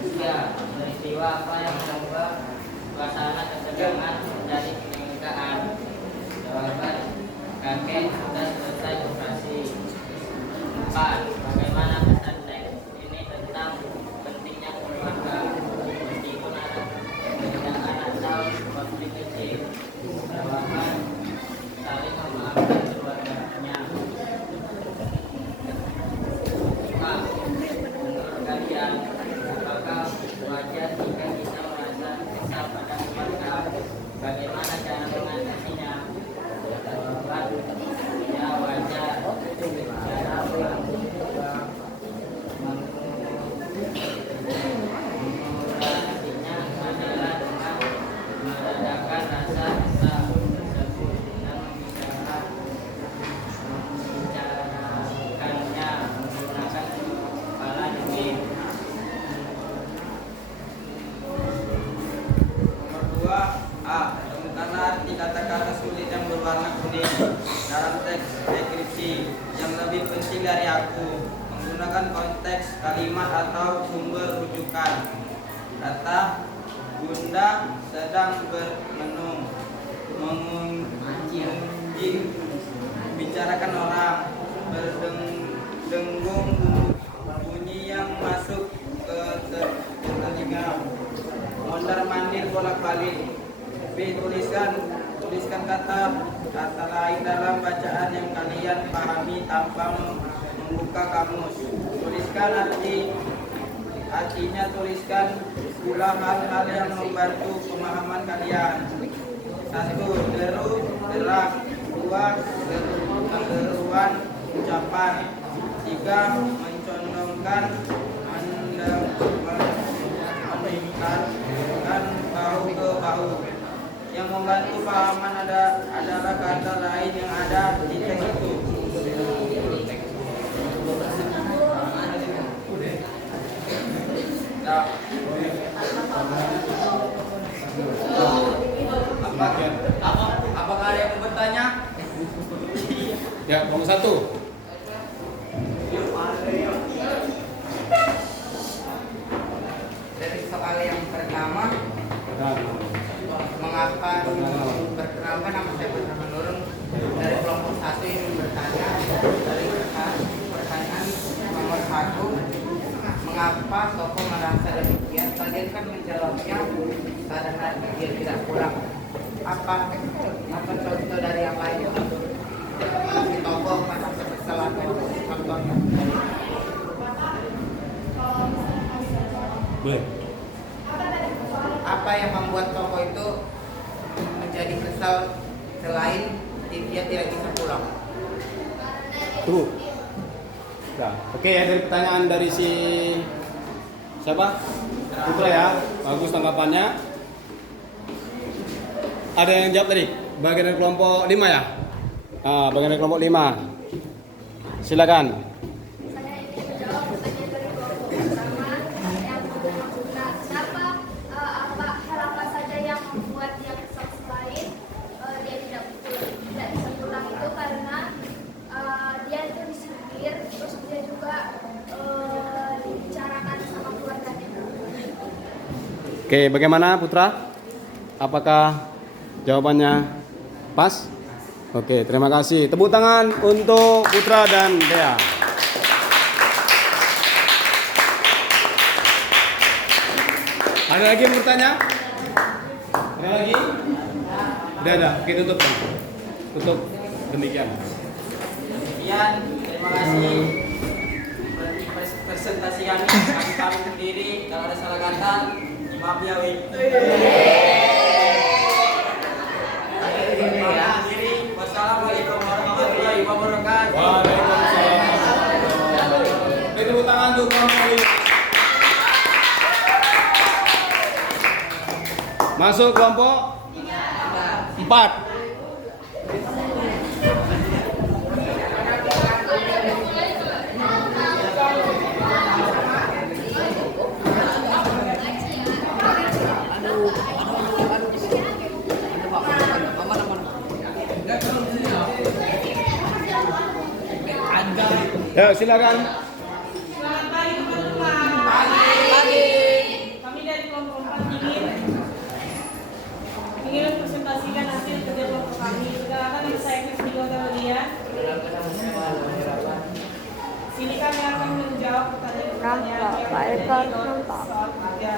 Tiga, peristiwa apa yang membuat suasana ketegangan menjadi kemerdekaan? Jawaban, kakek sudah selesai operasi. Empat, bagaimana pesan teks ini tentang pentingnya keluarga meskipun ada perbedaan atau konflik kecil? Jawaban, saling memaafkan keluarganya. Lima, menurut kalian apakah wajar jika kita merasa kesal pada keluarga? Bagaimana cara mengatasinya? Jawaban, ya wajar. Cara mengurangnya adalah dengan meredakan rasa kesal tersebut dengan membicarakannya menggunakan kepala dingin. Nomor 2 A. Temukanlah arti kata-kata sulit yang berwarna kuning dalam teks deskripsi. Yang lebih penting dari aku, menggunakan konteks kalimat atau sumber rujukan. Kata Bunda sedang bermenung, mengunjing, bicarakan orang, berdengung bunyi yang masuk ke telinga, mondar-mandir bolak-balik. B. Tuliskan kata lain dalam bacaan yang kalian pahami tanpa membuka kamus. Tuliskan artinya, tuliskan pula hal-hal yang membantu pemahaman kalian. 1. Deru, derang. 2. Keseruan ucapan. 3. Mencondongkan, mendekatkan bahu ke bahu. Yang membantu pahaman adalah kata lain yang ada di teks itu. Nah, apakah ada yang mau bertanya? Ya, kelompok 1. Dari soal yang pertama, mengapa perkenalkan, nama saya Bernama Nurung dari kelompok 1 ini bertanya dari pertanyaan nomor 1, mengapa sebagian kan menjawabnya karena dia tidak pulang. Apa contoh dari apa itu? Si tokoh masa kesalahan contohnya. Boleh. Apa yang membuat tokoh itu menjadi kesal selain dia tidak bisa pulang? Tunggu. Nah, oke ya, dari pertanyaan dari si siapa? Putra ya. Bagus tanggapannya. Ada yang jawab tadi? Bagian dari kelompok 5 ya? Bagian dari kelompok 5. Silakan. Saya ingin menjawab pertanyaan dari kelompok pertama yang berguna. Kenapa hal apa saja yang membuat dia kesal selain dia tidak bisa pulang itu karena dia itu disindir, terus dia juga dibicarakan sama keluarganya. Oke, bagaimana Putra? Apakah jawabannya pas? Oke, terima kasih. Tepuk tangan untuk Putra dan Dea. Ada lagi yang bertanya? Ada lagi? Udah. Oke, tutup. Tutup. Demikian. Sekian, terima kasih. Berarti presentasi kami sendiri. Kalau ada salah kata, maaf ya, Wik. Wassalamualaikum warahmatullahi wabarakatuh. Waalaikumsalam. Tepuk tangan untuk Kamu. Masuk kelompok 4. Ya, silakan. Selamat pagi teman-teman. Kami dari kelompok 4 ingin mempresentasikan hasil kerja kelompok kami. Silakan yang saya kasih di kalian. Sini kami akan menjawab pertanyaan-pertanyaan yang ada di soal kerja.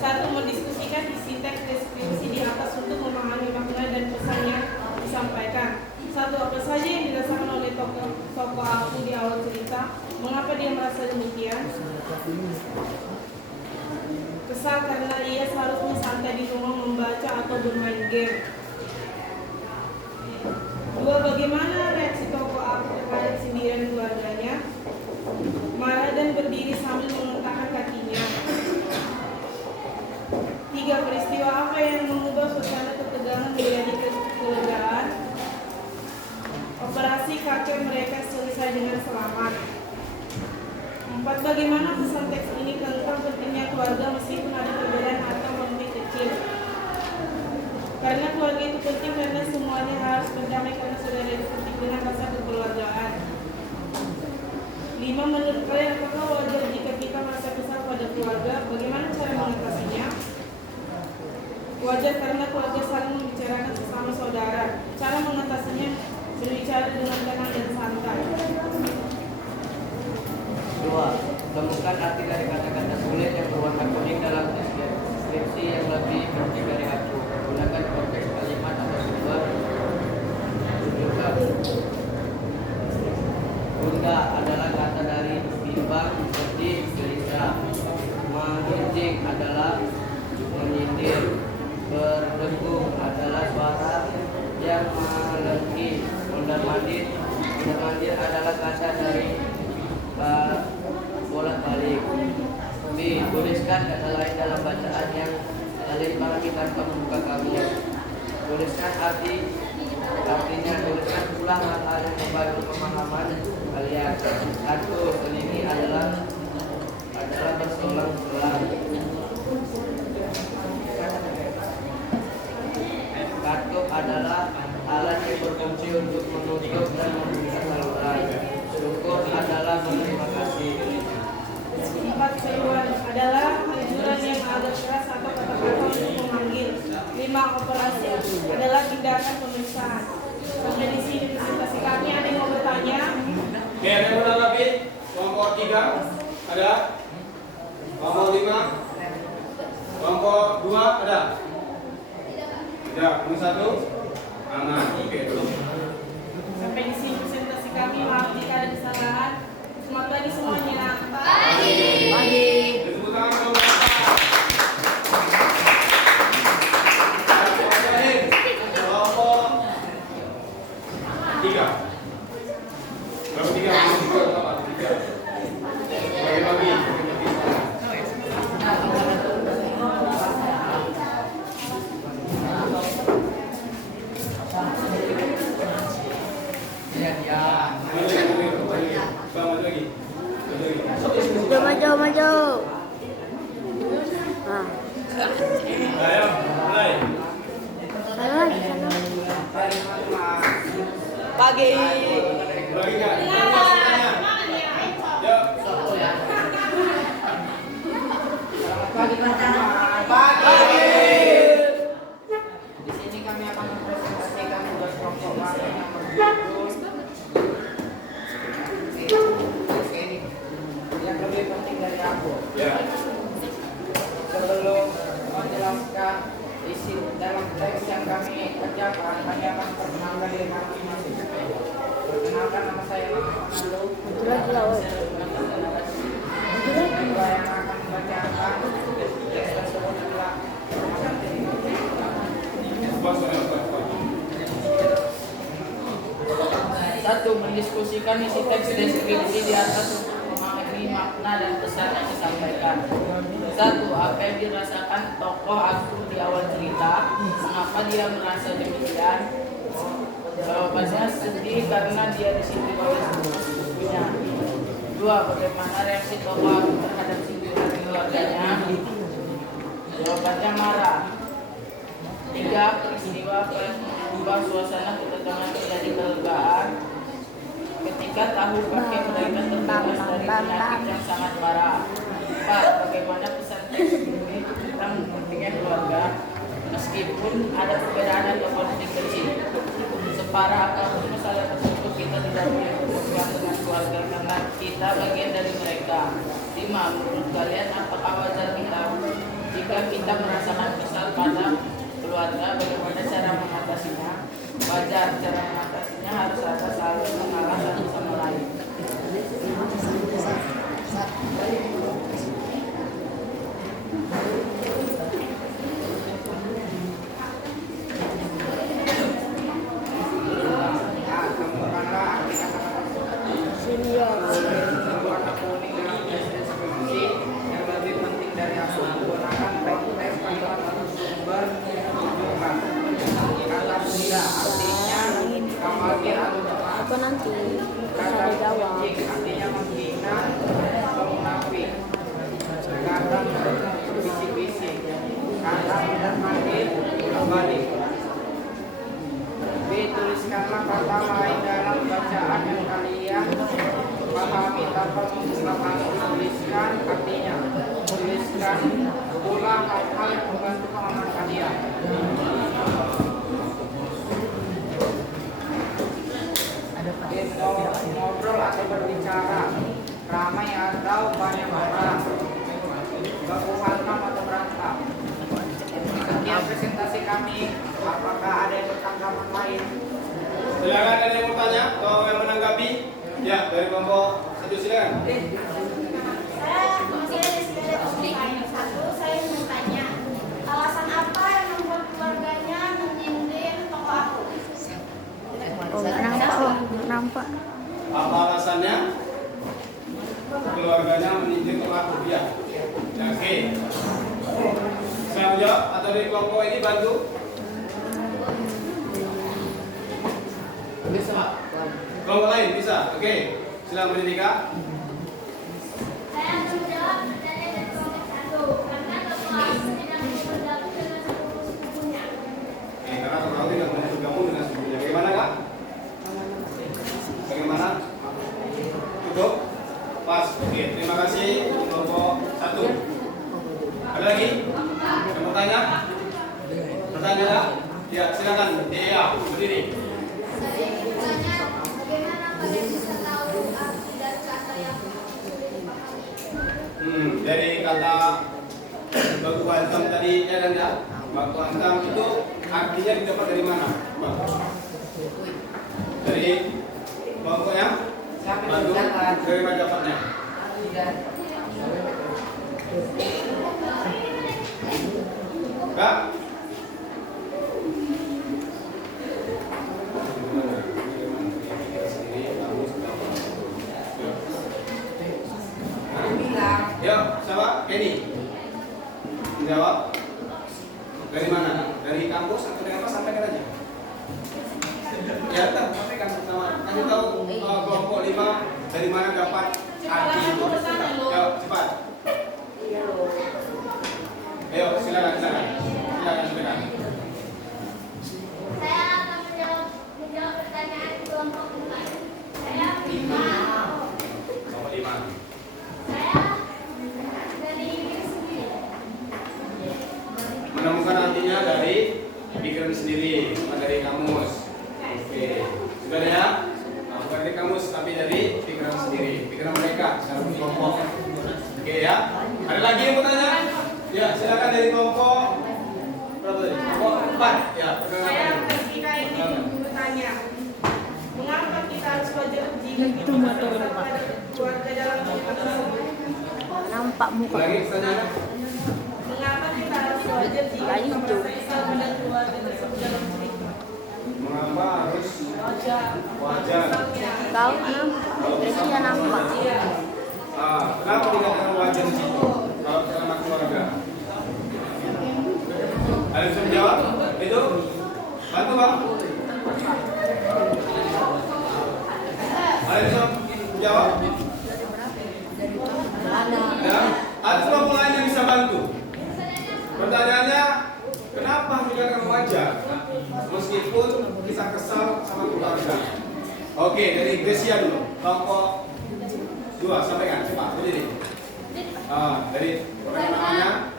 1. Mendiskusikan isi teks deskripsi di atas untuk memahami makna dan pesan yang disampaikan. 1. Apa saja yang dirasakan oleh tokoh aku di awal cerita? Mengapa dia merasa demikian? Kesal karena ia seharusnya santai di rumah membaca atau bermain game. 2. Bagaimana reaksi tokoh aku terhadap sindiran keluarganya? Marah dan berdiri sambil mengentakkan kakinya. 3. Peristiwa apa yang mengubah suasana ketegangan menjadi kelegaan? Operasi kakek mereka selesai dengan selamat. 4. Bagaimana pesan teks ini tentang pentingnya keluarga meskipun ada perbedaan atau konflik kecil? Karena keluarga itu penting karena semuanya harus berdamai karena saudara itu penting dengan rasa kekeluargaan. 5. Menurut kalian apakah wajar jika kita merasa kesal pada keluarga? Bagaimana cara mengatasinya? Wajar karena keluarga saling membicarakan sesama saudara. Cara mengatasinya berbicara dengan tenang dan santai. 2. Temukan arti dari kata-kata sulit yang berwarna kuning dalam deskripsi yang lebih penting dari aku. Gunakan konteks kalimat atau sumber rujukan. Bunda adalah kata dari bimbang, sedih, gelisah. Menginjing adalah menyindir. Berdengung adalah suara yang melengking. Mondar-mandir adalah kata dari bolak-balik. B. Tuliskan kata lain dalam bacaan yang saling dipahami tanpa membuka kamus. Tuliskan artinya tuliskan ulang hal-hal yang membantu pemahaman kalian. 1. Selingi adalah berselang-selang. Katup adalah alat yang berfungsi untuk menutup dan membuka saluran. Syukur adalah berterima kasih. 4. Seruan adalah anjuran yang agak keras atau kata-kata untuk memanggil. 5. Operasi adalah tindakan pemeriksaan. Sampai di sini presentasi kami. Ada yang mau bertanya? Oke, ada yang menanggapi? Kelompok 3 ada? Kelompok 5? Kelompok 2 ada? Tidak. Kelompok 1? Aman. Oke, belum. Sampai di sini presentasi kami. Maaf jika ada kesalahan. Selamat pagi semuanya. Pagi. Tepuk tangan dong. Kelompok 3. Kelompok 3. Bagi-bagi. Maju. Ah. Ayo, mulai. Sana lagi, sana. Pagi. Lagi enggak? Yuk. Pagi teman-teman. Pagi. Di sini kami akan mempresentasikan tugas kelompok kami yang berjudul yang lebih penting dari aku. Ya. Sebelum menjelaskan isi dalam teks yang kami kerjakan, kami akan perkenalkan diri kami masing. Perkenalkan, nama saya Lalu. Lagi lah, woi. Dua yang akan membacakan teks tersebut adalah satu, mendiskusikan isi teks deskripsi di atas untuk memahami makna dan pesan yang disampaikan. Satu, apa yang dirasakan tokoh aku di awal cerita, mengapa dia merasa demikian? Jawabannya sedih karena dia disindir oleh sepupunya. Dua, bagaimana reaksi tokoh aku terhadap sindiran keluarganya? Jawabannya marah. Tiga, peristiwa yang mengubah suasana ketegangan menjadi kelegaan ketika tahu kakek mereka terbebas dari penyakit yang sangat parah. 4. Bagaimana pesan teks ini tentang pentingnya keluarga meskipun ada perbedaan atau konflik kecil. Separah apapun masalah tersebut, kita tidak boleh berhubungan dengan keluarga karena kita bagian dari mereka. 5. Menurut kalian apakah wajar jika kita merasakan kesal pada keluarga? Bagaimana cara mengatasinya? Wajar, cara mengatasinya harus ada saling mengalah satu sama lain. Warna kuning dalam deskripsi yang lebih penting dari aku. Gunakan teks panggilan atau sumber rujukan. Kata benda artinya khawatir atau cemas. Apa nanti? Kata Ada jawab. kucing artinya menghina atau munafik. Kata bisik-bisik. Kata hadir berbalik. B. Tuliskanlah kata lain dalam bacaan yang kalian pahami tanpa menggunakan tuliskan, artinya tuliskan ulang hal-hal yang membantu pemahaman kalian. Ngobrol atau berbicara, ramai atau banyak orang, baku hantam atau berantem. Sekian presentasi kami. Apakah ada yang bertanggapan lain? Silakan, ada yang mau tanya atau yang menanggapi? Ya, dari kelompok 1 silakan. Saya masih ada di sini. Satu, saya mau tanya, alasan apa yang membuat keluarganya menyindir tokoh aku? Oh, nggak nampak, oh, nggak nampak. Apa alasannya? Keluarganya meninjau tokoh aku, ya. Oke. Saya menjawab atau dari kelompok ini bantu? Bisa. Kelompok lain bisa. Oke. Silakan Berdika. Saya akan menjawab dari kelompok 1 karena tokoh aku tidak bergabung dengan sepupunya. Oke, karena tokoh tidak mau bergabung dengan sepupunya. Bagaimana, Kak? Bagaimana? Cukup? Pas. Oke, terima kasih kelompok 1. Ada lagi? Yang mau tanya? Pertanyaan? Ya, silakan. Iya, berdiri. Saya ingin bertanya, bagaimana kalian bisa tahu arti dari kata yang Baku hantam itu artinya didapat dari mana? Bang? Dari kelompoknya? Batu dari mana dapatnya? Kak? Yuk, siapa? Kenny. Menjawab. Dari mana? Dari kampus atau dari apa? Sampaikan aja. Ya, sampaikan sama. Kasih tahu kelompok 5 dari mana dapat arti itu. Yuk, cepat. Ayo, silakan. Silakan. Saya akan menjawab pertanyaan kelompok 4. Saya 5. Kelompok 5. Saya dari diri sendiri. Menemukan artinya dari pikiran sendiri, bukan dari kamus. Oke, sudah ya? Nah, bukan dari kamus, tapi dari pikiran sendiri, pikiran mereka secara kelompok. Oke ya? Ada lagi yang mau tanya? Ya, silakan dari kelompok berapa tadi? Kelompok 4. Ya, Saya ketika ini bertanya, mengapa kita harus belajar jika kita pada keluarga dalam kita tersebut? Nampak muka. lagi pertanyaan? Mengapa kita harus belajar jika kita merasa kesal pada keluarga tersebut dalam cerita? Mengapa harus wajar? Misalnya, Kau nampak. Gresia nampak. iya, Kenapa dikatakan wajar di situ? Kalau sama keluarga? Ada yang bisa menjawab? Itu? Bantu bang? Ada yang bisa menjawab? Ya? Ada kelompok lain yang bisa bantu? Pertanyaannya, kenapa dikatakan wajar? Meskipun kita kesal sama keluarga. Oke, dari Gresia dulu. Kelompok 2, sampaikan cepat. Berdiri. Dari perkenalkan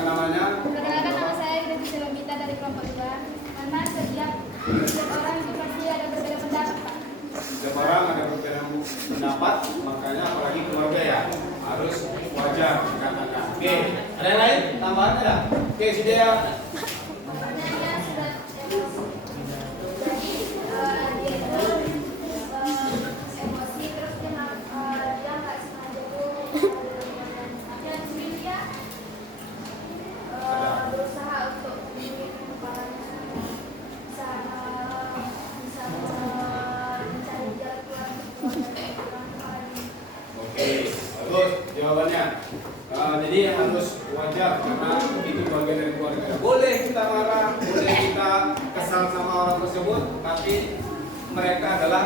namanya. Perkenalkan, nama saya Greti Selomita dari kelompok 2. Karena setiap orang itu pasti ada berbeda pendapat, Pak. Setiap orang ada berbeda pendapat, makanya apalagi keluarga ya harus wajar dikatakan. Oke, ada yang lain? Tambahan ada? Oke, si Dea. Pertanyaannya sudah jadi dia itu emosi, terus dia nggak sengaja tuh akhirnya di sini dia berusaha untuk bikin kepalanya bisa mencari jalan keluar. Oke, bagus jawabannya. Jadi harus wajar karena itu bagian dari keluarga. Boleh kita marah, boleh kita kesal sama orang tersebut, tapi mereka adalah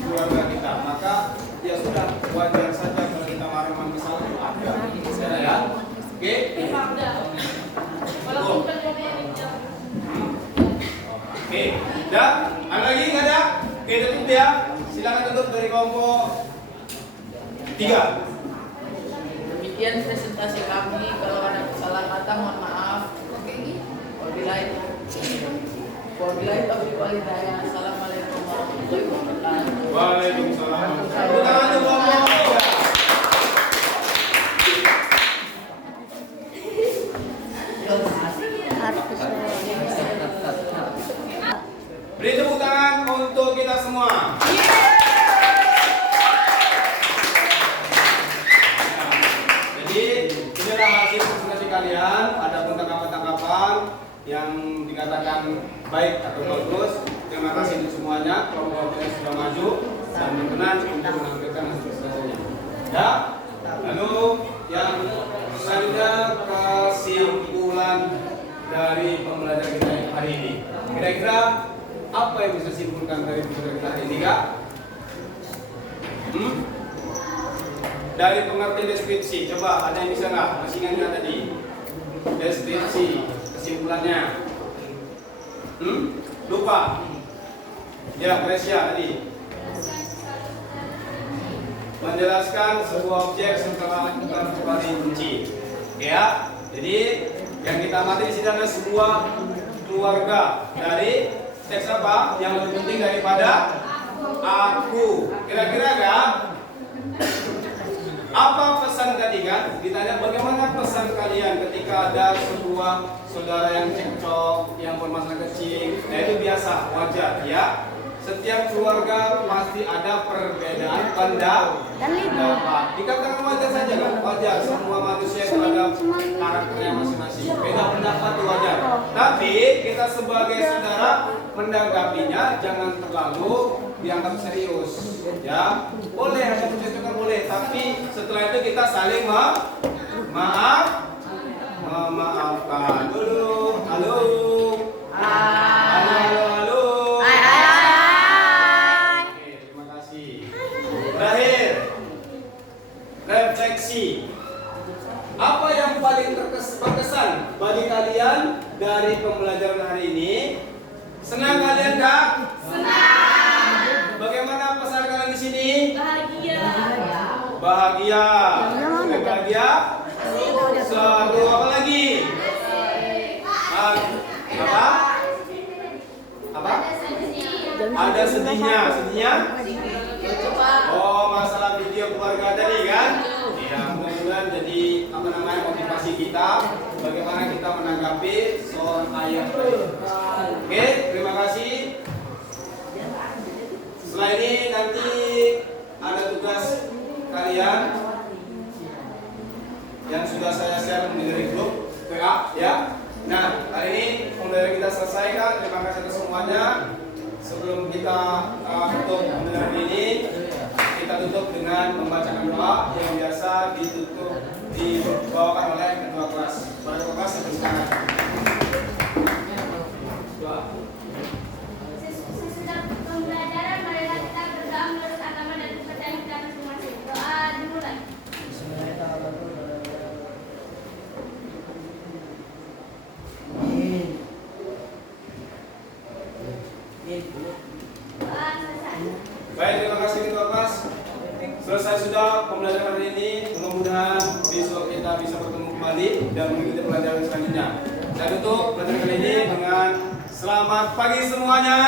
keluarga kita. Maka ya sudah wajar saja kalau kita marah sama kesal itu ada. Saya ya. Oke. Oke. Dah, ada lagi nggak ada? Oke, tutup ya. Silakan tutup dari kelompok 3. Demikian presentasi kami. Kalau ada kesalahan kata mohon maaf. Wabillahi taufiq wal hidayah. Assalamualaikum warahmatullahi wabarakatuh. Waalaikumsalam. Tepuk tangan untuk kelompok 3. Beri tepuk tangan untuk kita semua. Jadi inilah hasil presentasi kalian. Ada pun tanggapan-tanggapan yang dikatakan baik atau bagus. Terima kasih untuk semuanya. Kelompok yang sudah maju dan berkenan untuk menampilkan hasil presentasinya. Ya. Lalu yang selanjutnya kesimpulan dari pembelajaran kita hari ini. Kira-kira apa yang bisa simpulkan dari pembelajaran kita hari ini, Kak? Dari pengertian deskripsi, coba ada yang bisa nggak? Masih ingat tadi? Deskripsi, kesimpulannya. Lupa? Ya, Gresia tadi. Menjelaskan sebuah objek setelah kita kembali kunci. Ya, jadi yang kita amati di sini adalah sebuah keluarga dari teks apa yang lebih penting daripada aku. Kira-kira nggak? Apa pesan tadi kan? Ditanya bagaimana pesan kalian ketika ada sebuah saudara yang cekcok, yang bermasalah kecil. Nah itu biasa, wajar ya. Setiap keluarga pasti ada perbedaan pendapat. Dikatakan wajar saja kan? Wajar. Semua manusia itu ada karakternya masing-masing. Beda pendapat itu wajar. Tapi kita sebagai saudara menanggapinya jangan terlalu dianggap serius. Ya, boleh ada percakapan boleh. Tapi setelah itu kita saling memaafkan dulu. Halo. Halo. Oke, terima kasih. Terakhir, refleksi. Apa yang paling berkesan bagi kalian dari pembelajaran hari ini? Senang kalian kak? Senang. Bagaimana pesan kalian di sini? Bahagia. Bahagia. Bahagia. Satu apa lagi? Apa? Apa? Ada sedihnya. Sedihnya? Oh, masalah video keluarga tadi kan? Ya, mudah-mudahan jadi motivasi kita bagaimana kita menanggapi soal ayat tadi. Oke, terima kasih. Setelah ini nanti ada tugas kalian yang sudah saya share di grup WA ya. Nah, hari ini pembelajaran kita selesai Kak. Terima kasih atas semuanya. Sebelum kita tutup pembelajaran ini, kita tutup dengan membacakan doa yang biasa dibawakan oleh ketua kelas. Pada kelas sampai sekarang. Doa. Sesudah pembelajaran, marilah kita berdoa menurut agama dan kepercayaan kita masing-masing. Doa dimulai. Doa selesai. Baik, terima kasih ketua kelas. Selesai sudah pembelajaran hari ini. Mudah-mudahan besok kita bisa bertemu kembali dan mengikuti pelajaran selanjutnya. Saya tutup pelajaran kali ini dengan selamat pagi semuanya.